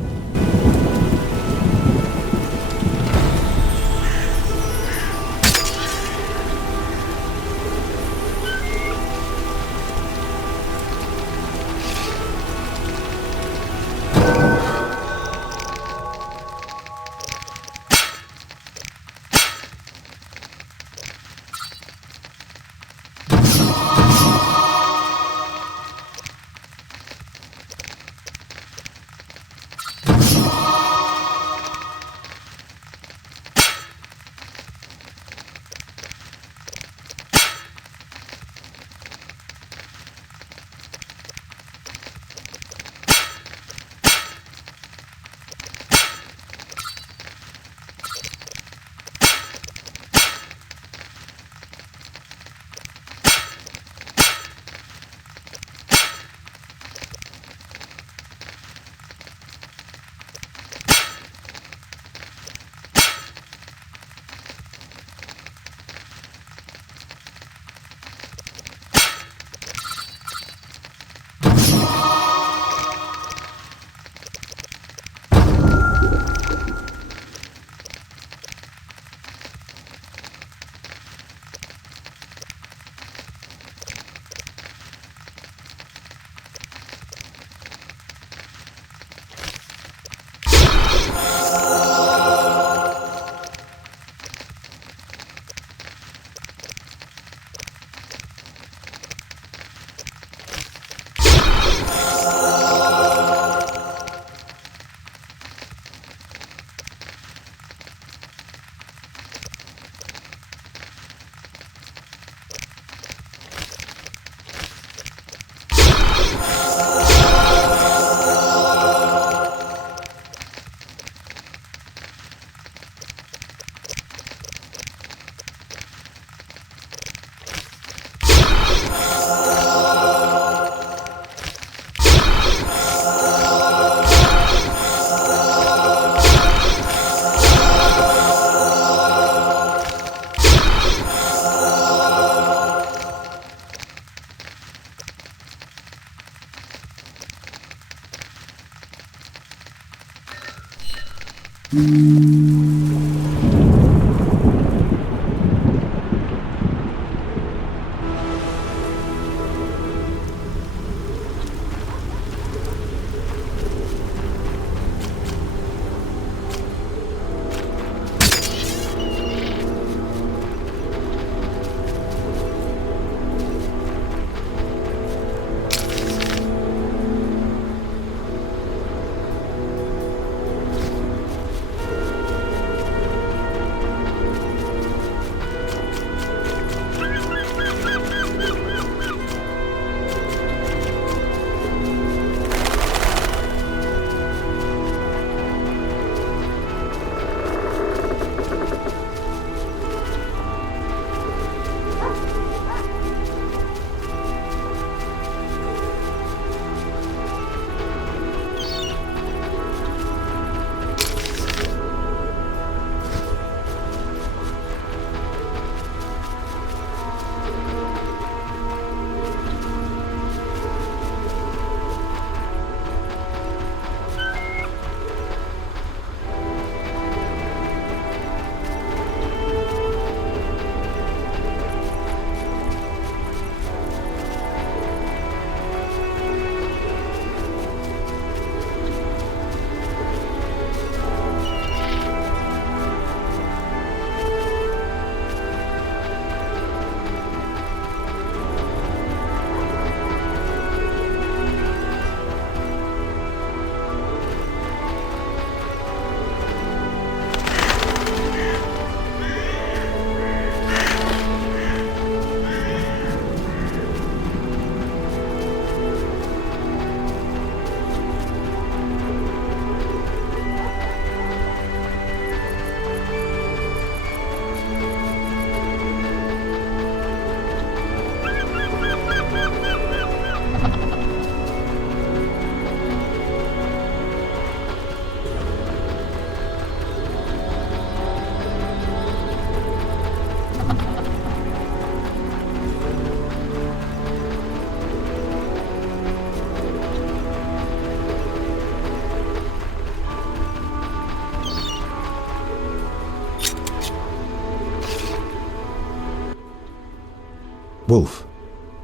Wolf.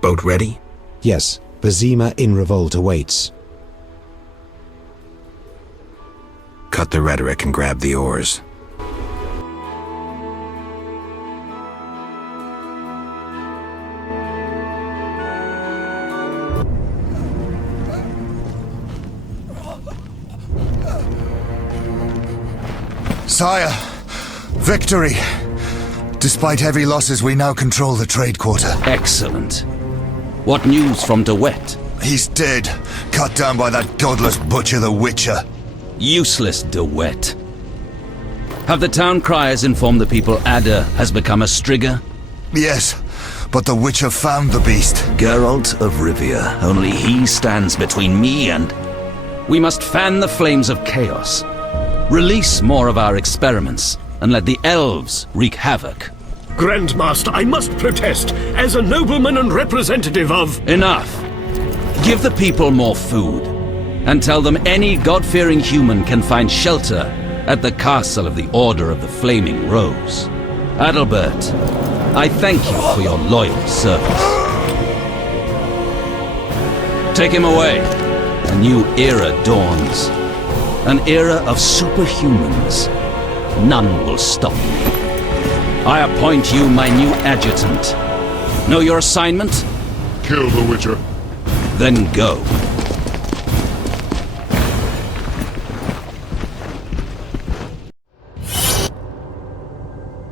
Boat ready? Yes, Vizima in revolt awaits. Cut the rhetoric and grab the oars. Sire, victory! Despite heavy losses, we now control the trade quarter. Excellent. What news from DeWitt? He's dead, cut down by that godless butcher, the Witcher. Useless DeWitt. Have the town criers informed the people Ada has become a Strigger? Yes, but the Witcher found the beast. Geralt of Rivia. Only he stands between me and... We must fan the flames of chaos. Release more of our experiments, and let the elves wreak havoc. Grandmaster, I must protest, as a nobleman and representative of... Enough! Give the people more food, and tell them any God-fearing human can find shelter at the castle of the Order of the Flaming Rose. Adalbert, I thank you for your loyal service. Take him away. A new era dawns. An era of superhumans. None will stop me. I appoint you my new adjutant. Know your assignment? Kill the Witcher. Then go.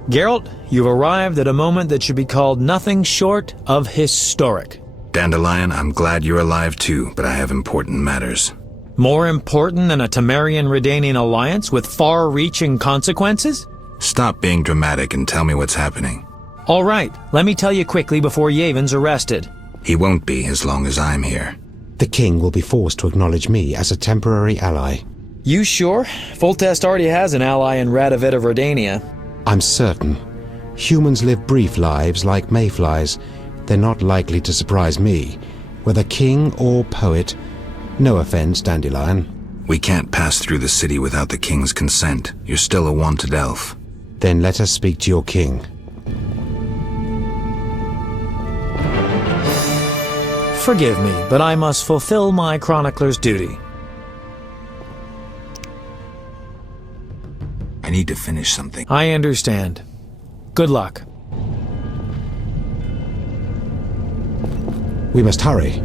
Geralt, you've arrived at a moment that should be called nothing short of historic. Dandelion, I'm glad you're alive too, but I have important matters. More important than a Temerian-Redanian alliance with far-reaching consequences? Stop being dramatic and tell me what's happening. All right, let me tell you quickly before Yevon's arrested. He won't be as long as I'm here. The king will be forced to acknowledge me as a temporary ally. You sure? Foltest already has an ally in Radovid of Redania. I'm certain. Humans live brief lives like mayflies. They're not likely to surprise me. Whether king or poet, no offense, Dandelion. We can't pass through the city without the king's consent. You're still a wanted elf. Then let us speak to your king. Forgive me, but I must fulfill my chronicler's duty. I need to finish something. I understand. Good luck. We must hurry.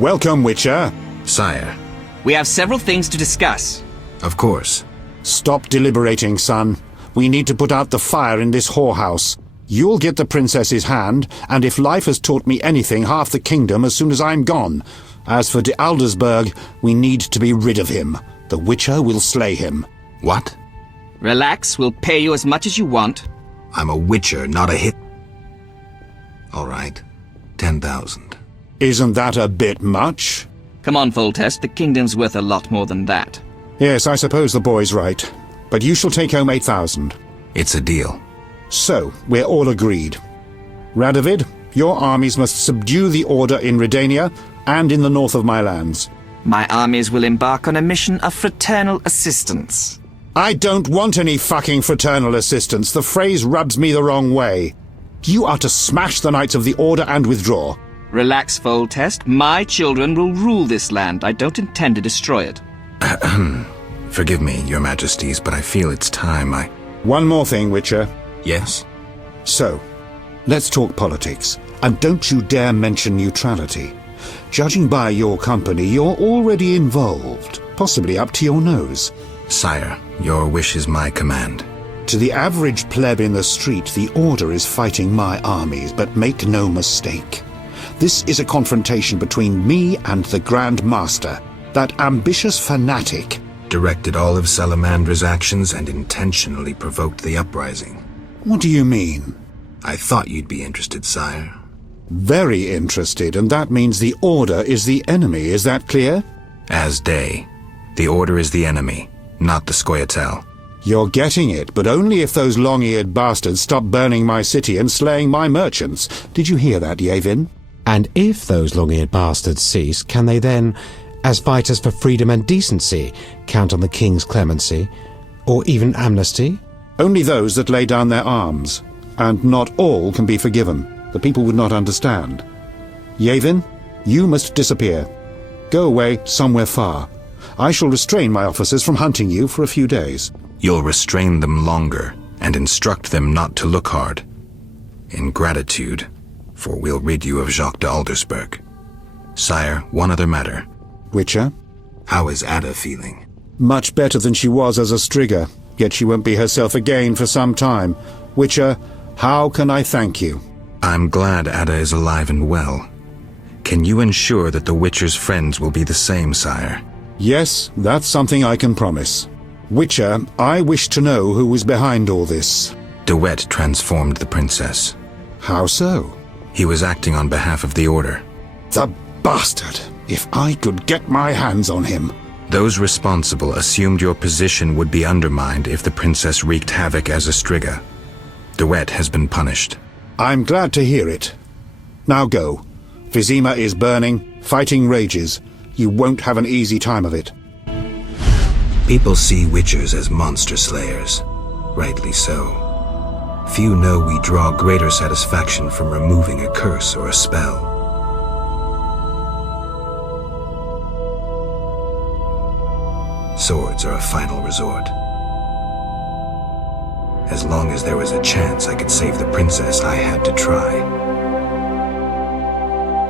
Welcome, Witcher. Sire. We have several things to discuss. Of course. Stop deliberating, son. We need to put out the fire in this whorehouse. You'll get the princess's hand, and if life has taught me anything, half the kingdom as soon as I'm gone. As for de Aldersberg, we need to be rid of him. The Witcher will slay him. What? Relax, we'll pay you as much as you want. I'm a Witcher, not a hit. All right. 10,000. Isn't that a bit much? Come on, Foltest, the kingdom's worth a lot more than that. Yes, I suppose the boy's right. But you shall take home 8,000. It's a deal. So, we're all agreed. Radovid, your armies must subdue the Order in Redania and in the north of my lands. My armies will embark on a mission of fraternal assistance. I don't want any fucking fraternal assistance. The phrase rubs me the wrong way. You are to smash the Knights of the Order and withdraw. Relax, Foltest. My children will rule this land. I don't intend to destroy it. Forgive me, your majesties, but I feel it's time One more thing, Witcher. Yes? So, let's talk politics. And don't you dare mention neutrality. Judging by your company, you're already involved. Possibly up to your nose. Sire, your wish is my command. To the average pleb in the street, the Order is fighting my armies, but make no mistake. This is a confrontation between me and the Grand Master, that ambitious fanatic. Directed all of Salamandra's actions and intentionally provoked the uprising. What do you mean? I thought you'd be interested, sire. Very interested, and that means the Order is the enemy, is that clear? As day. The Order is the enemy, not the Scoia'tael. You're getting it, but only if those long-eared bastards stop burning my city and slaying my merchants. Did you hear that, Yavin? And if those long-eared bastards cease, can they then, as fighters for freedom and decency, count on the king's clemency? Or even amnesty? Only those that lay down their arms. And not all can be forgiven. The people would not understand. Yavin, you must disappear. Go away somewhere far. I shall restrain my officers from hunting you for a few days. You'll restrain them longer, and instruct them not to look hard. In gratitude, for we'll rid you of Jacques de Aldersberg. Sire, one other matter. Witcher? How is Ada feeling? Much better than she was as a Strigger, yet she won't be herself again for some time. Witcher, how can I thank you? I'm glad Ada is alive and well. Can you ensure that the Witcher's friends will be the same, sire? Yes, that's something I can promise. Witcher, I wish to know who was behind all this. De Wet transformed the princess. How so? He was acting on behalf of the Order. The bastard! If I could get my hands on him. Those responsible assumed your position would be undermined if the princess wreaked havoc as a Strigger. De Wet has been punished. I'm glad to hear it. Now go. Vizima is burning, fighting rages. You won't have an easy time of it. People see Witchers as monster slayers. Rightly so. Few know we draw greater satisfaction from removing a curse or a spell. Swords are a final resort. As long as there was a chance I could save the princess, I had to try.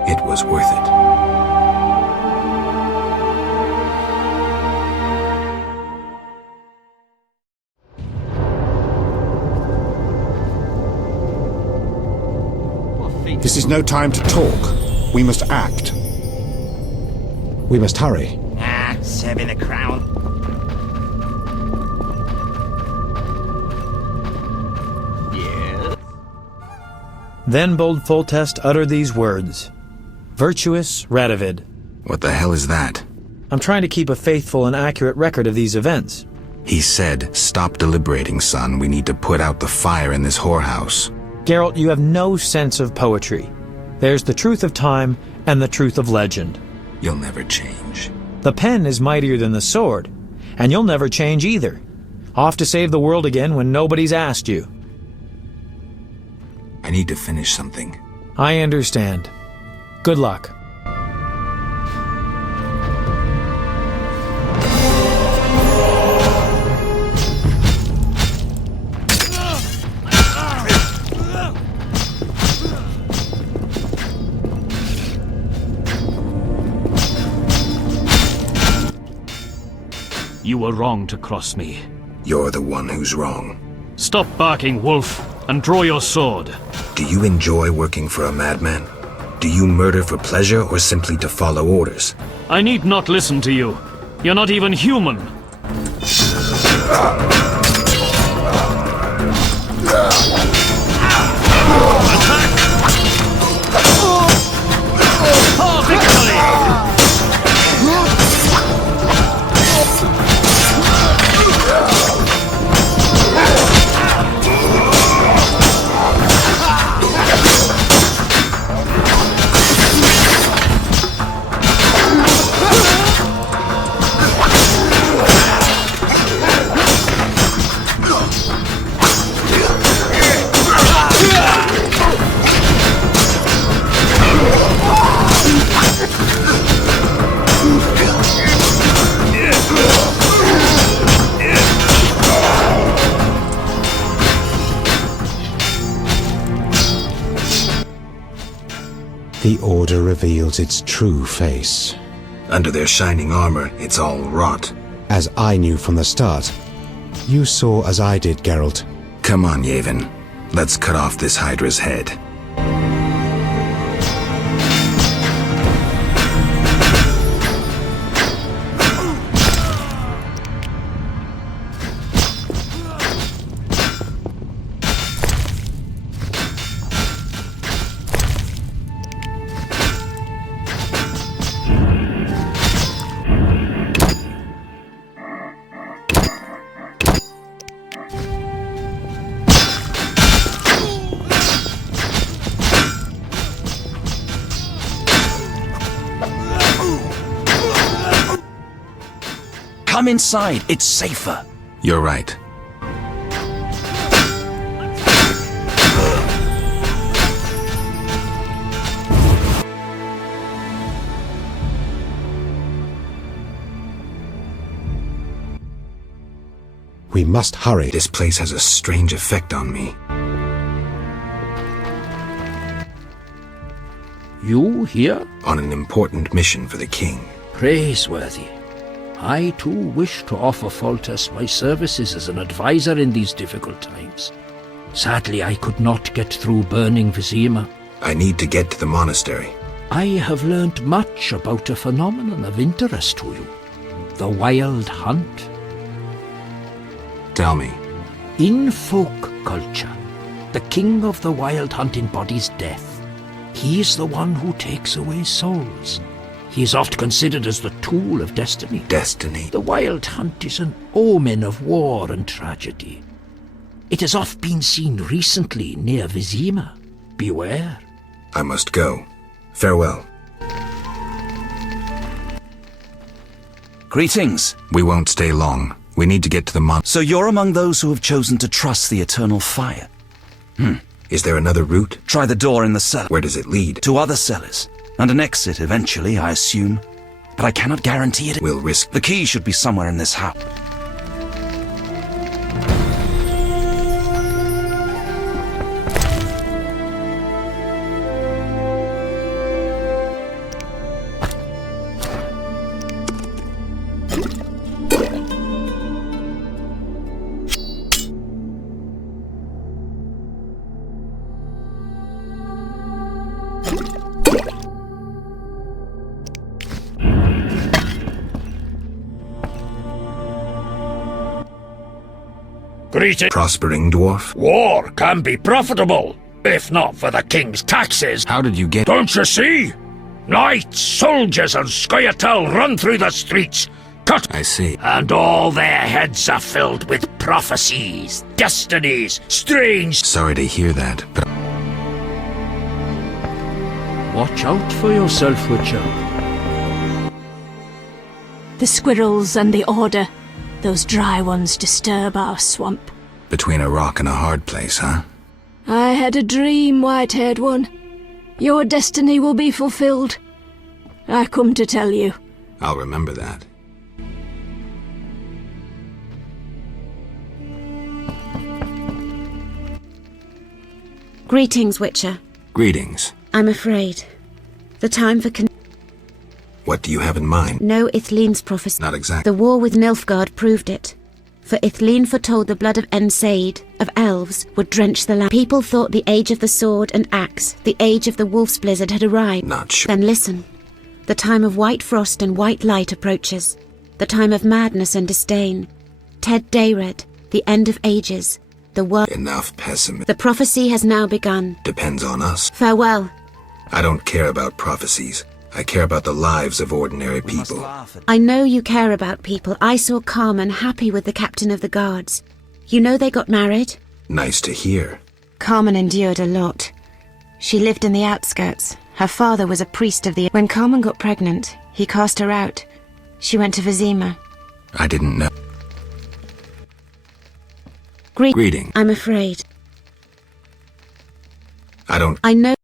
It was worth it. This is no time to talk. We must act. We must hurry. Serving the crown. Yes. Then bold Foltest uttered these words. Virtuous Radovid. What the hell is that? I'm trying to keep a faithful and accurate record of these events. He said, "Stop deliberating, son. We need to put out the fire in this whorehouse." Geralt, you have no sense of poetry. There's the truth of time and the truth of legend. You'll never change. The pen is mightier than the sword, and you'll never change either. Off to save the world again when nobody's asked you. I need to finish something. I understand. Good luck. You were wrong to cross me. You're the one who's wrong. Stop barking, wolf, and draw your sword. Do you enjoy working for a madman? Do you murder for pleasure or simply to follow orders? I need not listen to you. You're not even human. Attack! For victory! The Order reveals its true face. Under their shining armor, it's all rot. As I knew from the start. You saw as I did, Geralt. Come on, Yavin. Let's cut off this Hydra's head. Come inside, it's safer. You're right. We must hurry. This place has a strange effect on me. You here? On an important mission for the king. Praiseworthy. I too wish to offer Foltest my services as an advisor in these difficult times. Sadly, I could not get through burning Vizima. I need to get to the monastery. I have learnt much about a phenomenon of interest to you. The Wild Hunt. Tell me. In folk culture, the king of the Wild Hunt embodies death. He is the one who takes away souls. He is oft considered as the tool of destiny. Destiny? The Wild Hunt is an omen of war and tragedy. It has oft been seen recently near Vizima. Beware. I must go. Farewell. Greetings. We won't stay long. We need to get to the So you're among those who have chosen to trust the eternal fire? Is there another route? Try the door in the cellar. Where does it lead? To other cellars. And an exit eventually, I assume. But I cannot guarantee it. We'll risk. The key should be somewhere in this house. Greeting. Prospering dwarf? War can be profitable, if not for the king's taxes. How did you get... Don't you see? Knights, soldiers, and Scoia'tael run through the streets. Cut. I see. And all their heads are filled with prophecies, destinies, strange... Sorry to hear that, but... Watch out for yourself, Witcher. The squirrels and the Order. Those dry ones disturb our swamp. Between a rock and a hard place, huh? I had a dream, white-haired one. Your destiny will be fulfilled. I come to tell you. I'll remember that. Greetings, Witcher. Greetings. I'm afraid. The time for What do you have in mind? No, Ithleen's prophecy. Not exactly. The war with Nilfgaard proved it. For Ithleen foretold the blood of Ensaid, of elves, would drench the land. People thought the age of the sword and axe, the age of the wolf's blizzard had arrived. Not sure. Then listen. The time of white frost and white light approaches. The time of madness and disdain. Ted Dayred, the end of ages. The world. Enough pessimism. The prophecy has now begun. Depends on us. Farewell. I don't care about prophecies. I care about the lives of ordinary people. I know you care about people. I saw Carmen happy with the captain of the guards. You know they got married? Nice to hear. Carmen endured a lot. She lived in the outskirts. Her father was a priest of the... When Carmen got pregnant, he cast her out. She went to Vizima. I didn't know. Greeting. I'm afraid. I know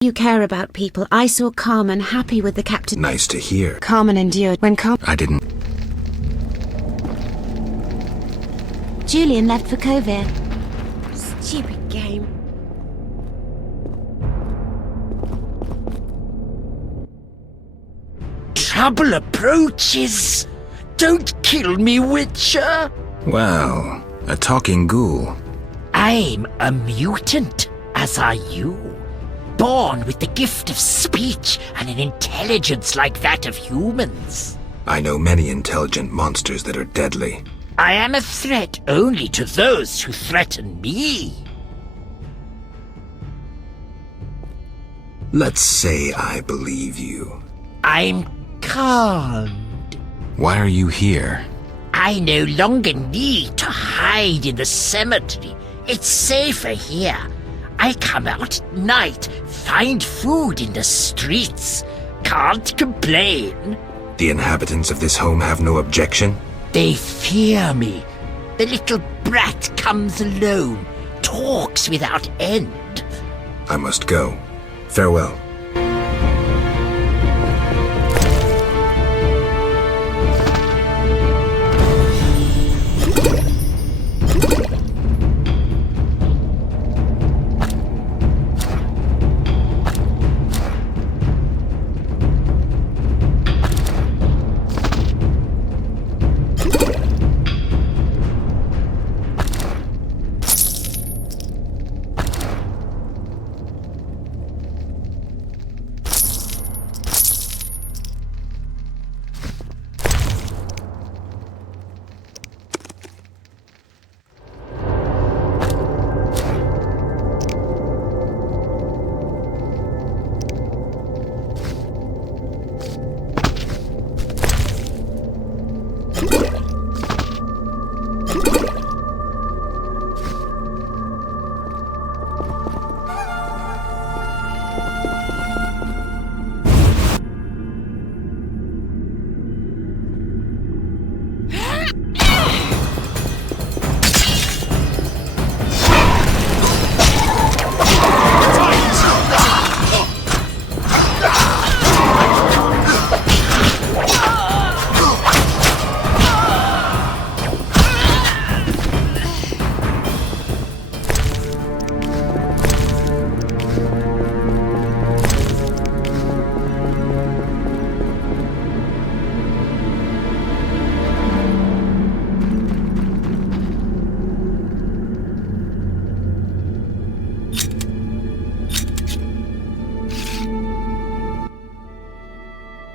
you care about people. I saw Carmen happy with the captain. Nice to hear. Carmen endured when I didn't. Julian left for Kovir. Stupid game. Trouble approaches. Don't kill me, Witcher. Well, a talking ghoul. I'm a mutant, as are you. Born with the gift of speech and an intelligence like that of humans. I know many intelligent monsters that are deadly. I am a threat only to those who threaten me. Let's say I believe you. I'm calmed. Why are you here? I no longer need to hide in the cemetery. It's safer here. I come out at night, find food in the streets. Can't complain. The inhabitants of this home have no objection? They fear me. The little brat comes alone, talks without end. I must go. Farewell.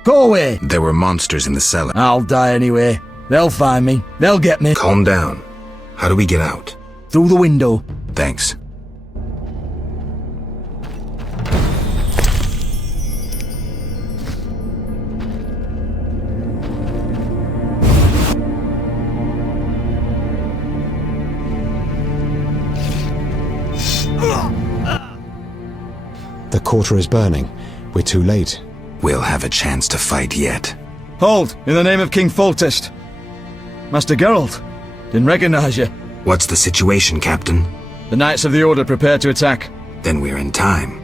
Go away! There were monsters in the cellar. I'll die anyway. They'll find me. They'll get me. Calm down. How do we get out? Through the window. Thanks. The quarter is burning. We're too late. We'll have a chance to fight yet. Hold! In the name of King Foltest! Master Geralt! Didn't recognize you. What's the situation, Captain? The Knights of the Order prepare to attack. Then we're in time.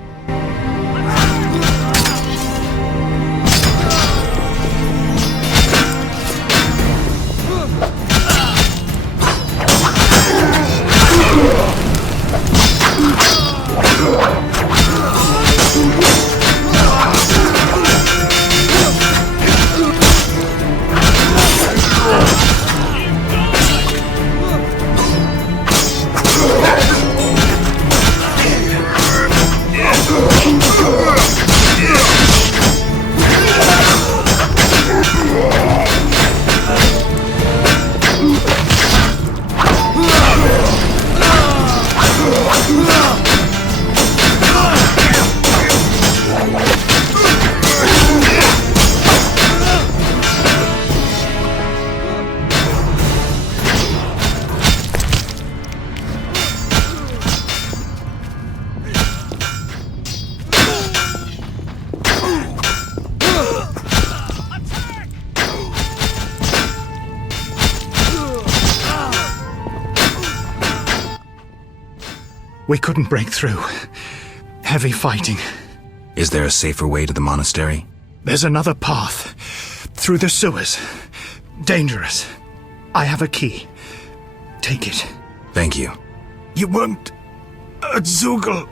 We couldn't break through. Heavy fighting. Is there a safer way to the monastery? There's another path. Through the sewers. Dangerous. I have a key. Take it. Thank you. You weren't a Zugel.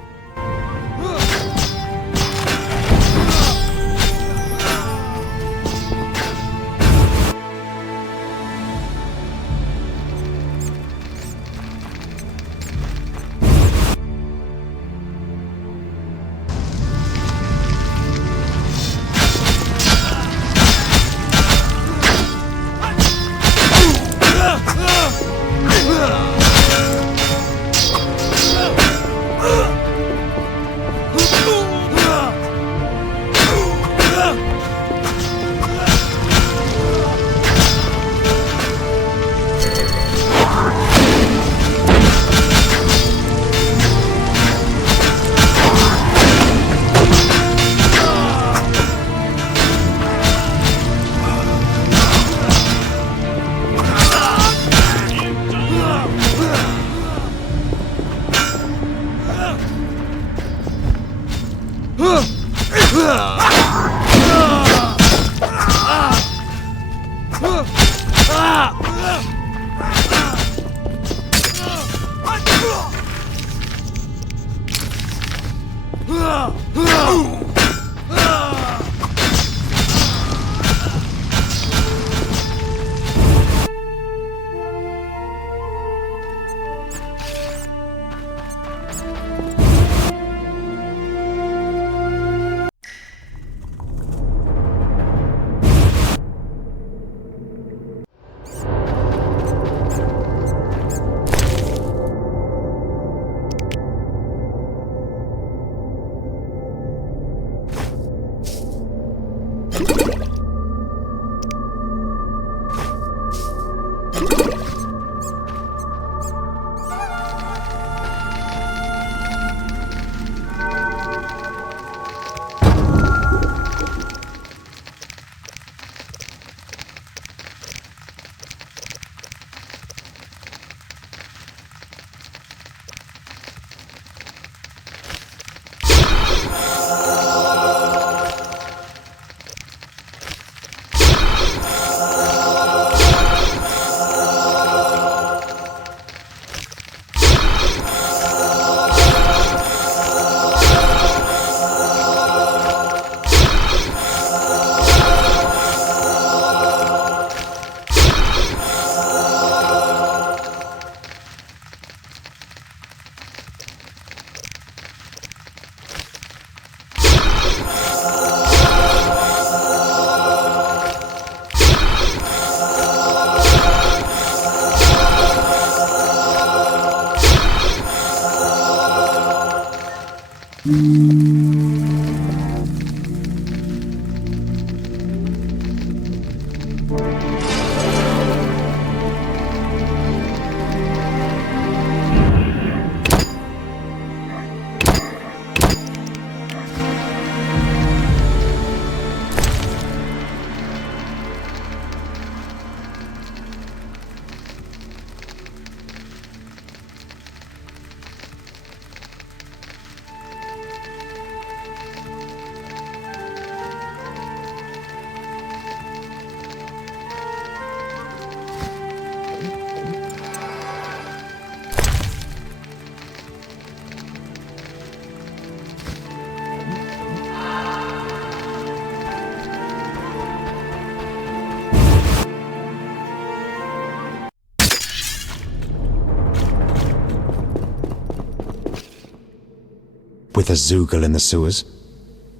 With a Zoogle in the sewers?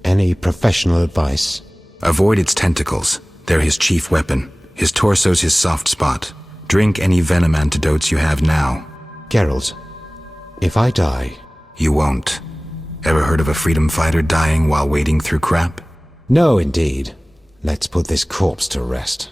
Any professional advice? Avoid its tentacles. They're his chief weapon. His torso's his soft spot. Drink any venom antidotes you have now. Geralt, if I die... You won't. Ever heard of a freedom fighter dying while wading through crap? No, indeed. Let's put this corpse to rest.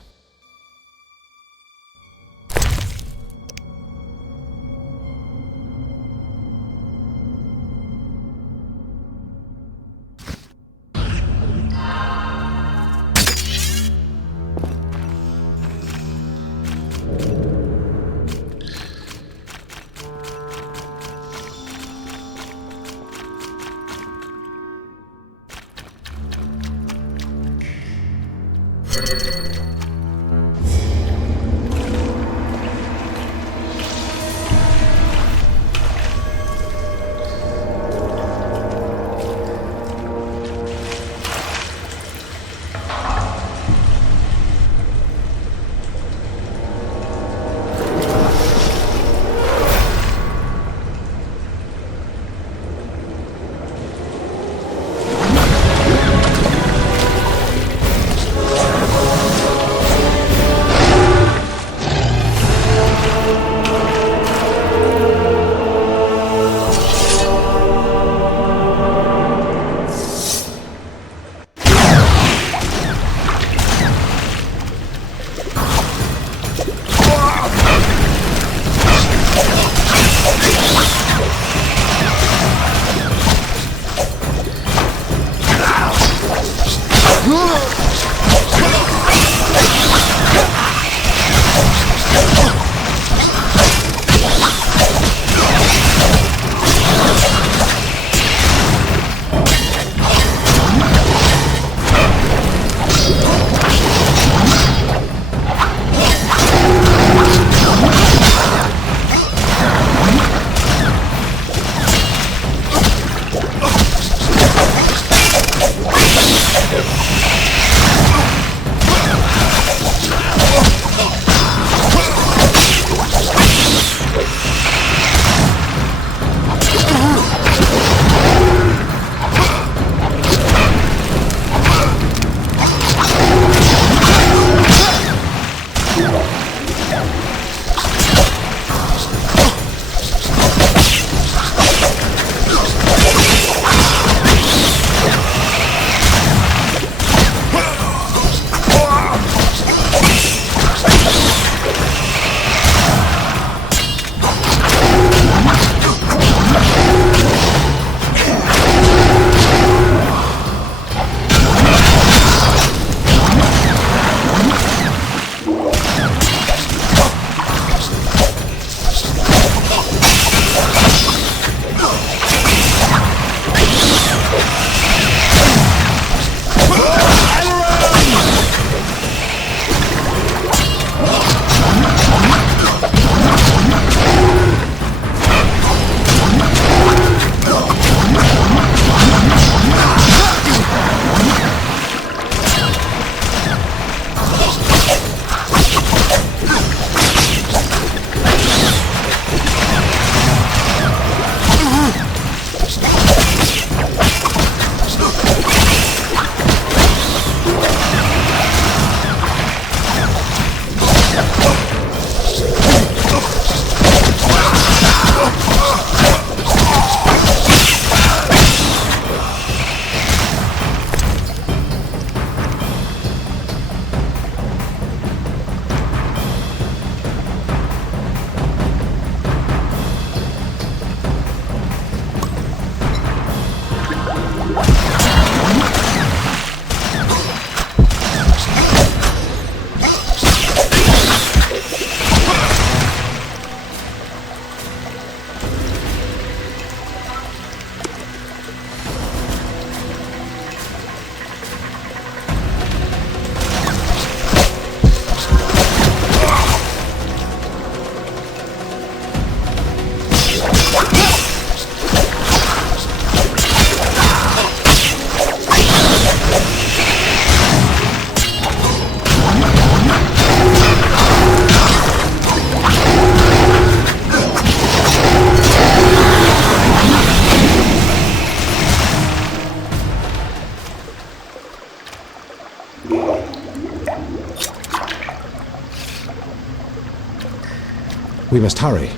We must hurry.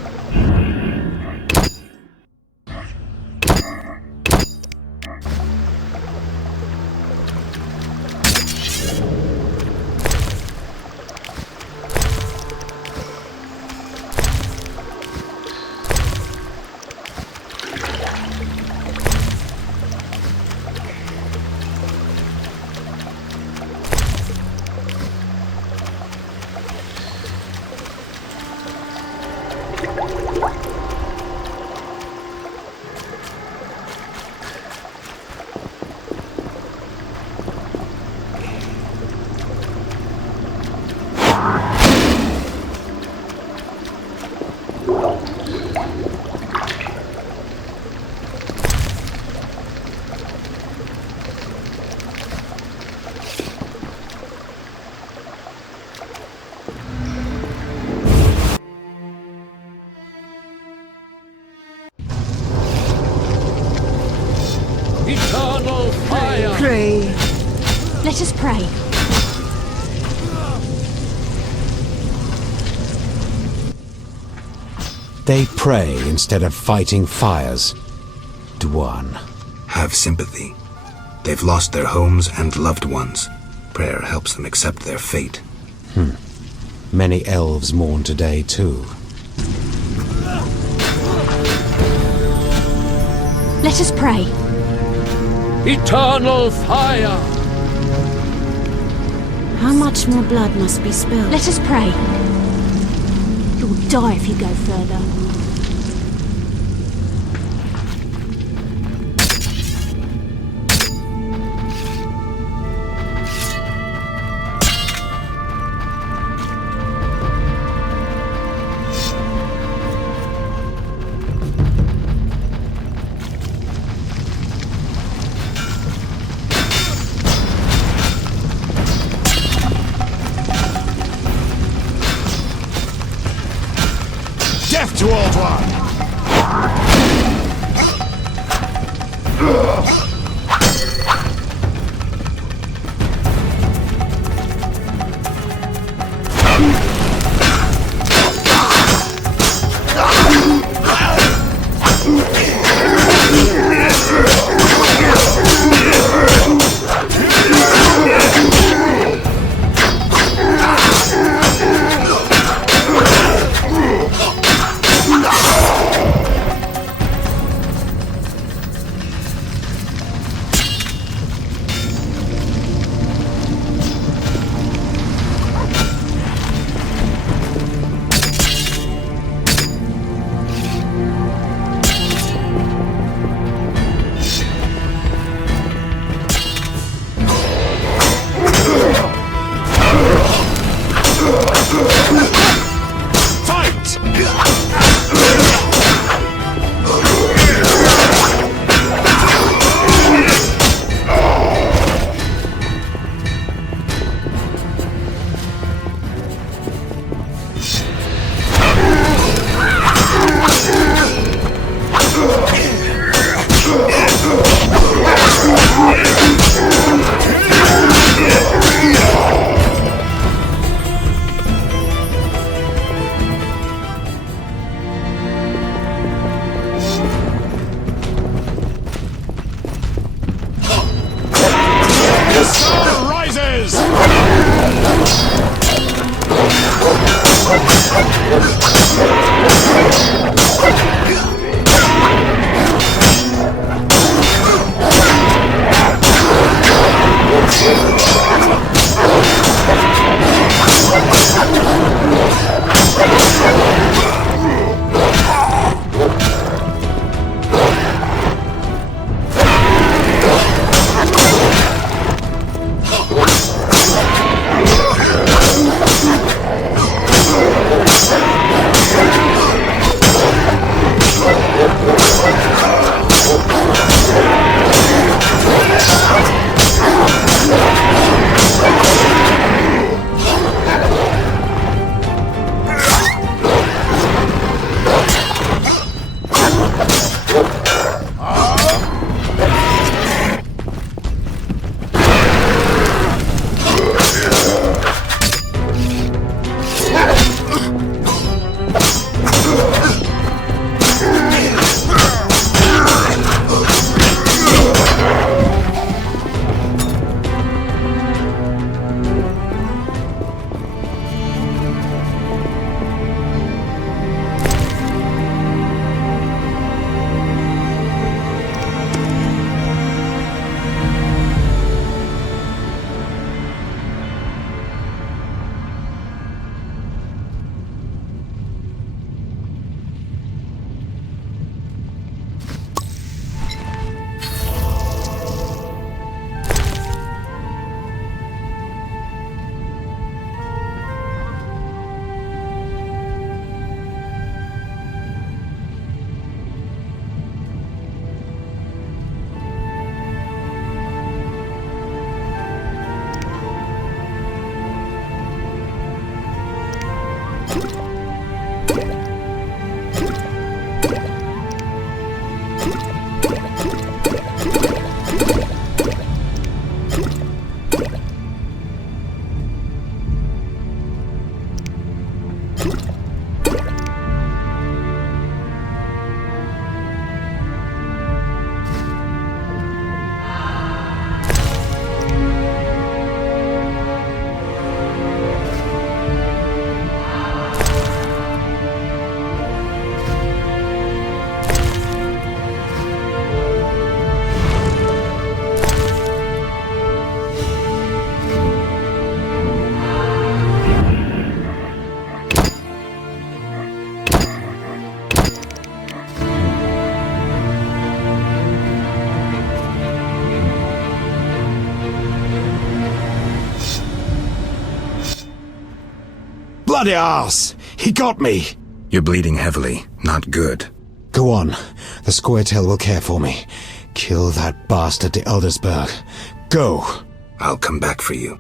Eternal fire! Pray. Let us pray. They pray instead of fighting fires. Dwan. Have sympathy. They've lost their homes and loved ones. Prayer helps them accept their fate. Many elves mourn today, too. Let us pray. Eternal fire! How much more blood must be spilled? Let us pray. You'll die if you go further. Death to Old One! Bloody arse! He got me! You're bleeding heavily. Not good. Go on. The Squirtel will care for me. Kill that bastard de Eldersburg. Go! I'll come back for you.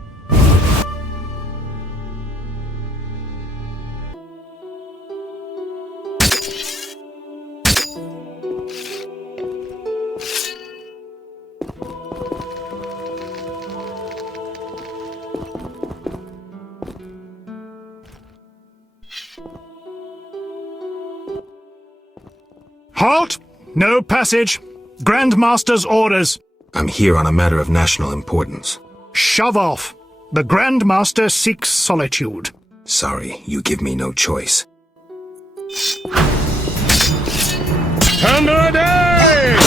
Halt! No passage. Grandmaster's orders. I'm here on a matter of national importance. Shove off. The Grandmaster seeks solitude. Sorry, you give me no choice. Thunder day!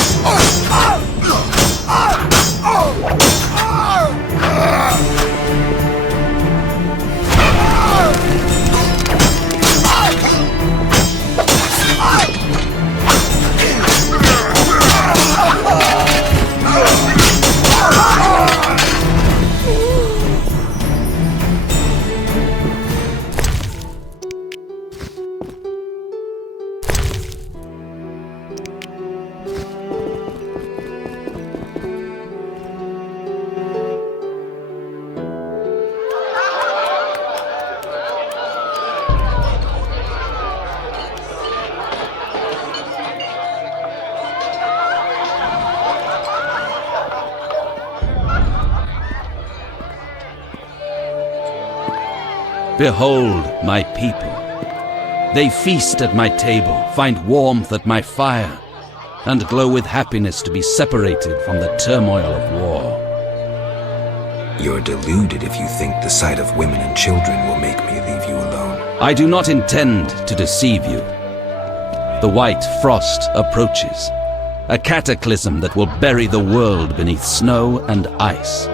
Behold my people. They feast at my table, find warmth at my fire, and glow with happiness to be separated from the turmoil of war. You're deluded if you think the sight of women and children will make me leave you alone. I do not intend to deceive you. The white frost approaches, a cataclysm that will bury the world beneath snow and ice.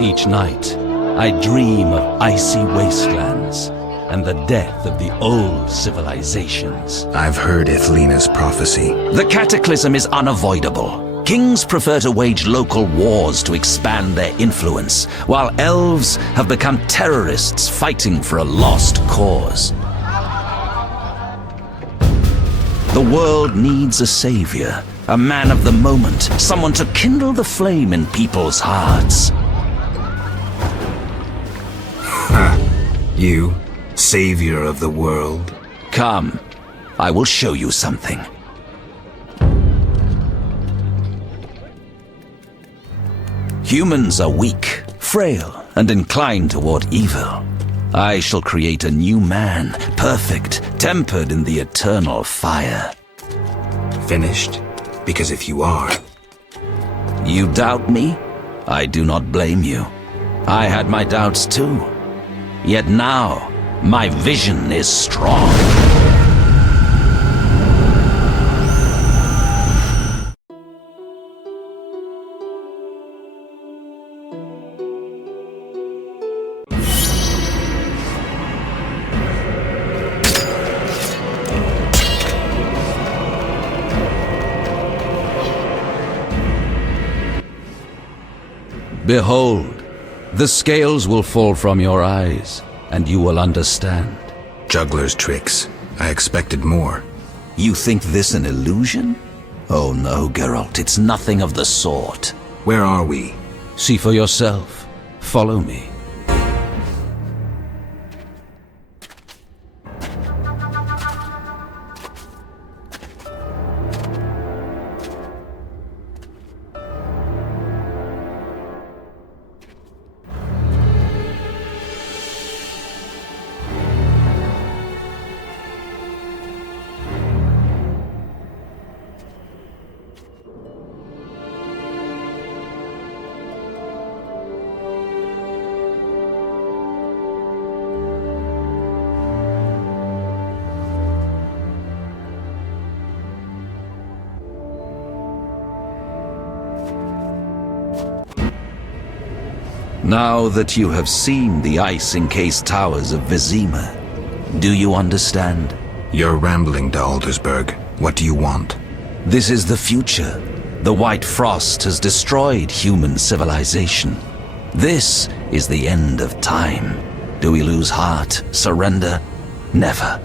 Each night, I dream of icy wastelands and the death of the old civilizations. I've heard Ithlina's prophecy. The cataclysm is unavoidable. Kings prefer to wage local wars to expand their influence, while elves have become terrorists fighting for a lost cause. The world needs a savior, a man of the moment, someone to kindle the flame in people's hearts. You, savior of the world. Come, I will show you something. Humans are weak, frail, and inclined toward evil. I shall create a new man, perfect, tempered in the eternal fire. Finished? Because if you are... You doubt me? I do not blame you. I had my doubts too. Yet now, my vision is strong. Behold, the scales will fall from your eyes, and you will understand. Juggler's tricks. I expected more. You think this an illusion? Oh no, Geralt, it's nothing of the sort. Where are we? See for yourself. Follow me. Now that you have seen the ice-encased towers of Vizima, do you understand? You're rambling, de Aldersburg. What do you want? This is the future. The white frost has destroyed human civilization. This is the end of time. Do we lose heart, surrender? Never.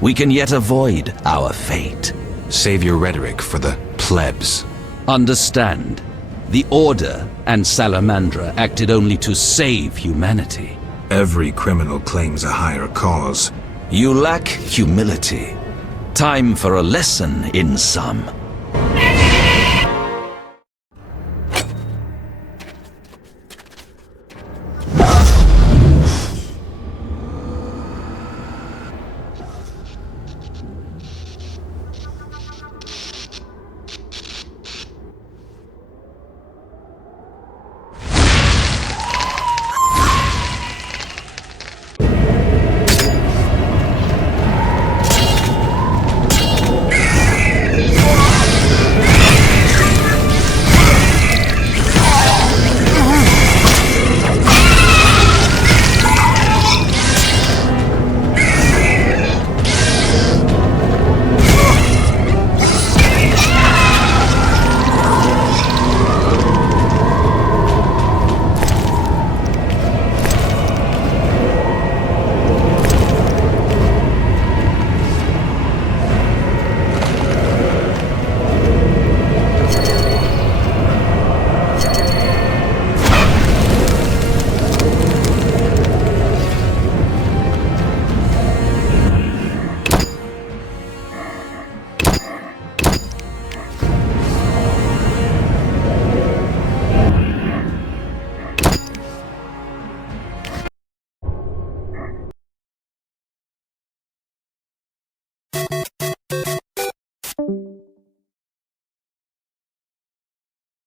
We can yet avoid our fate. Save your rhetoric for the plebs. Understand, the Order and Salamandra acted only to save humanity. Every criminal claims a higher cause. You lack humility. Time for a lesson in some.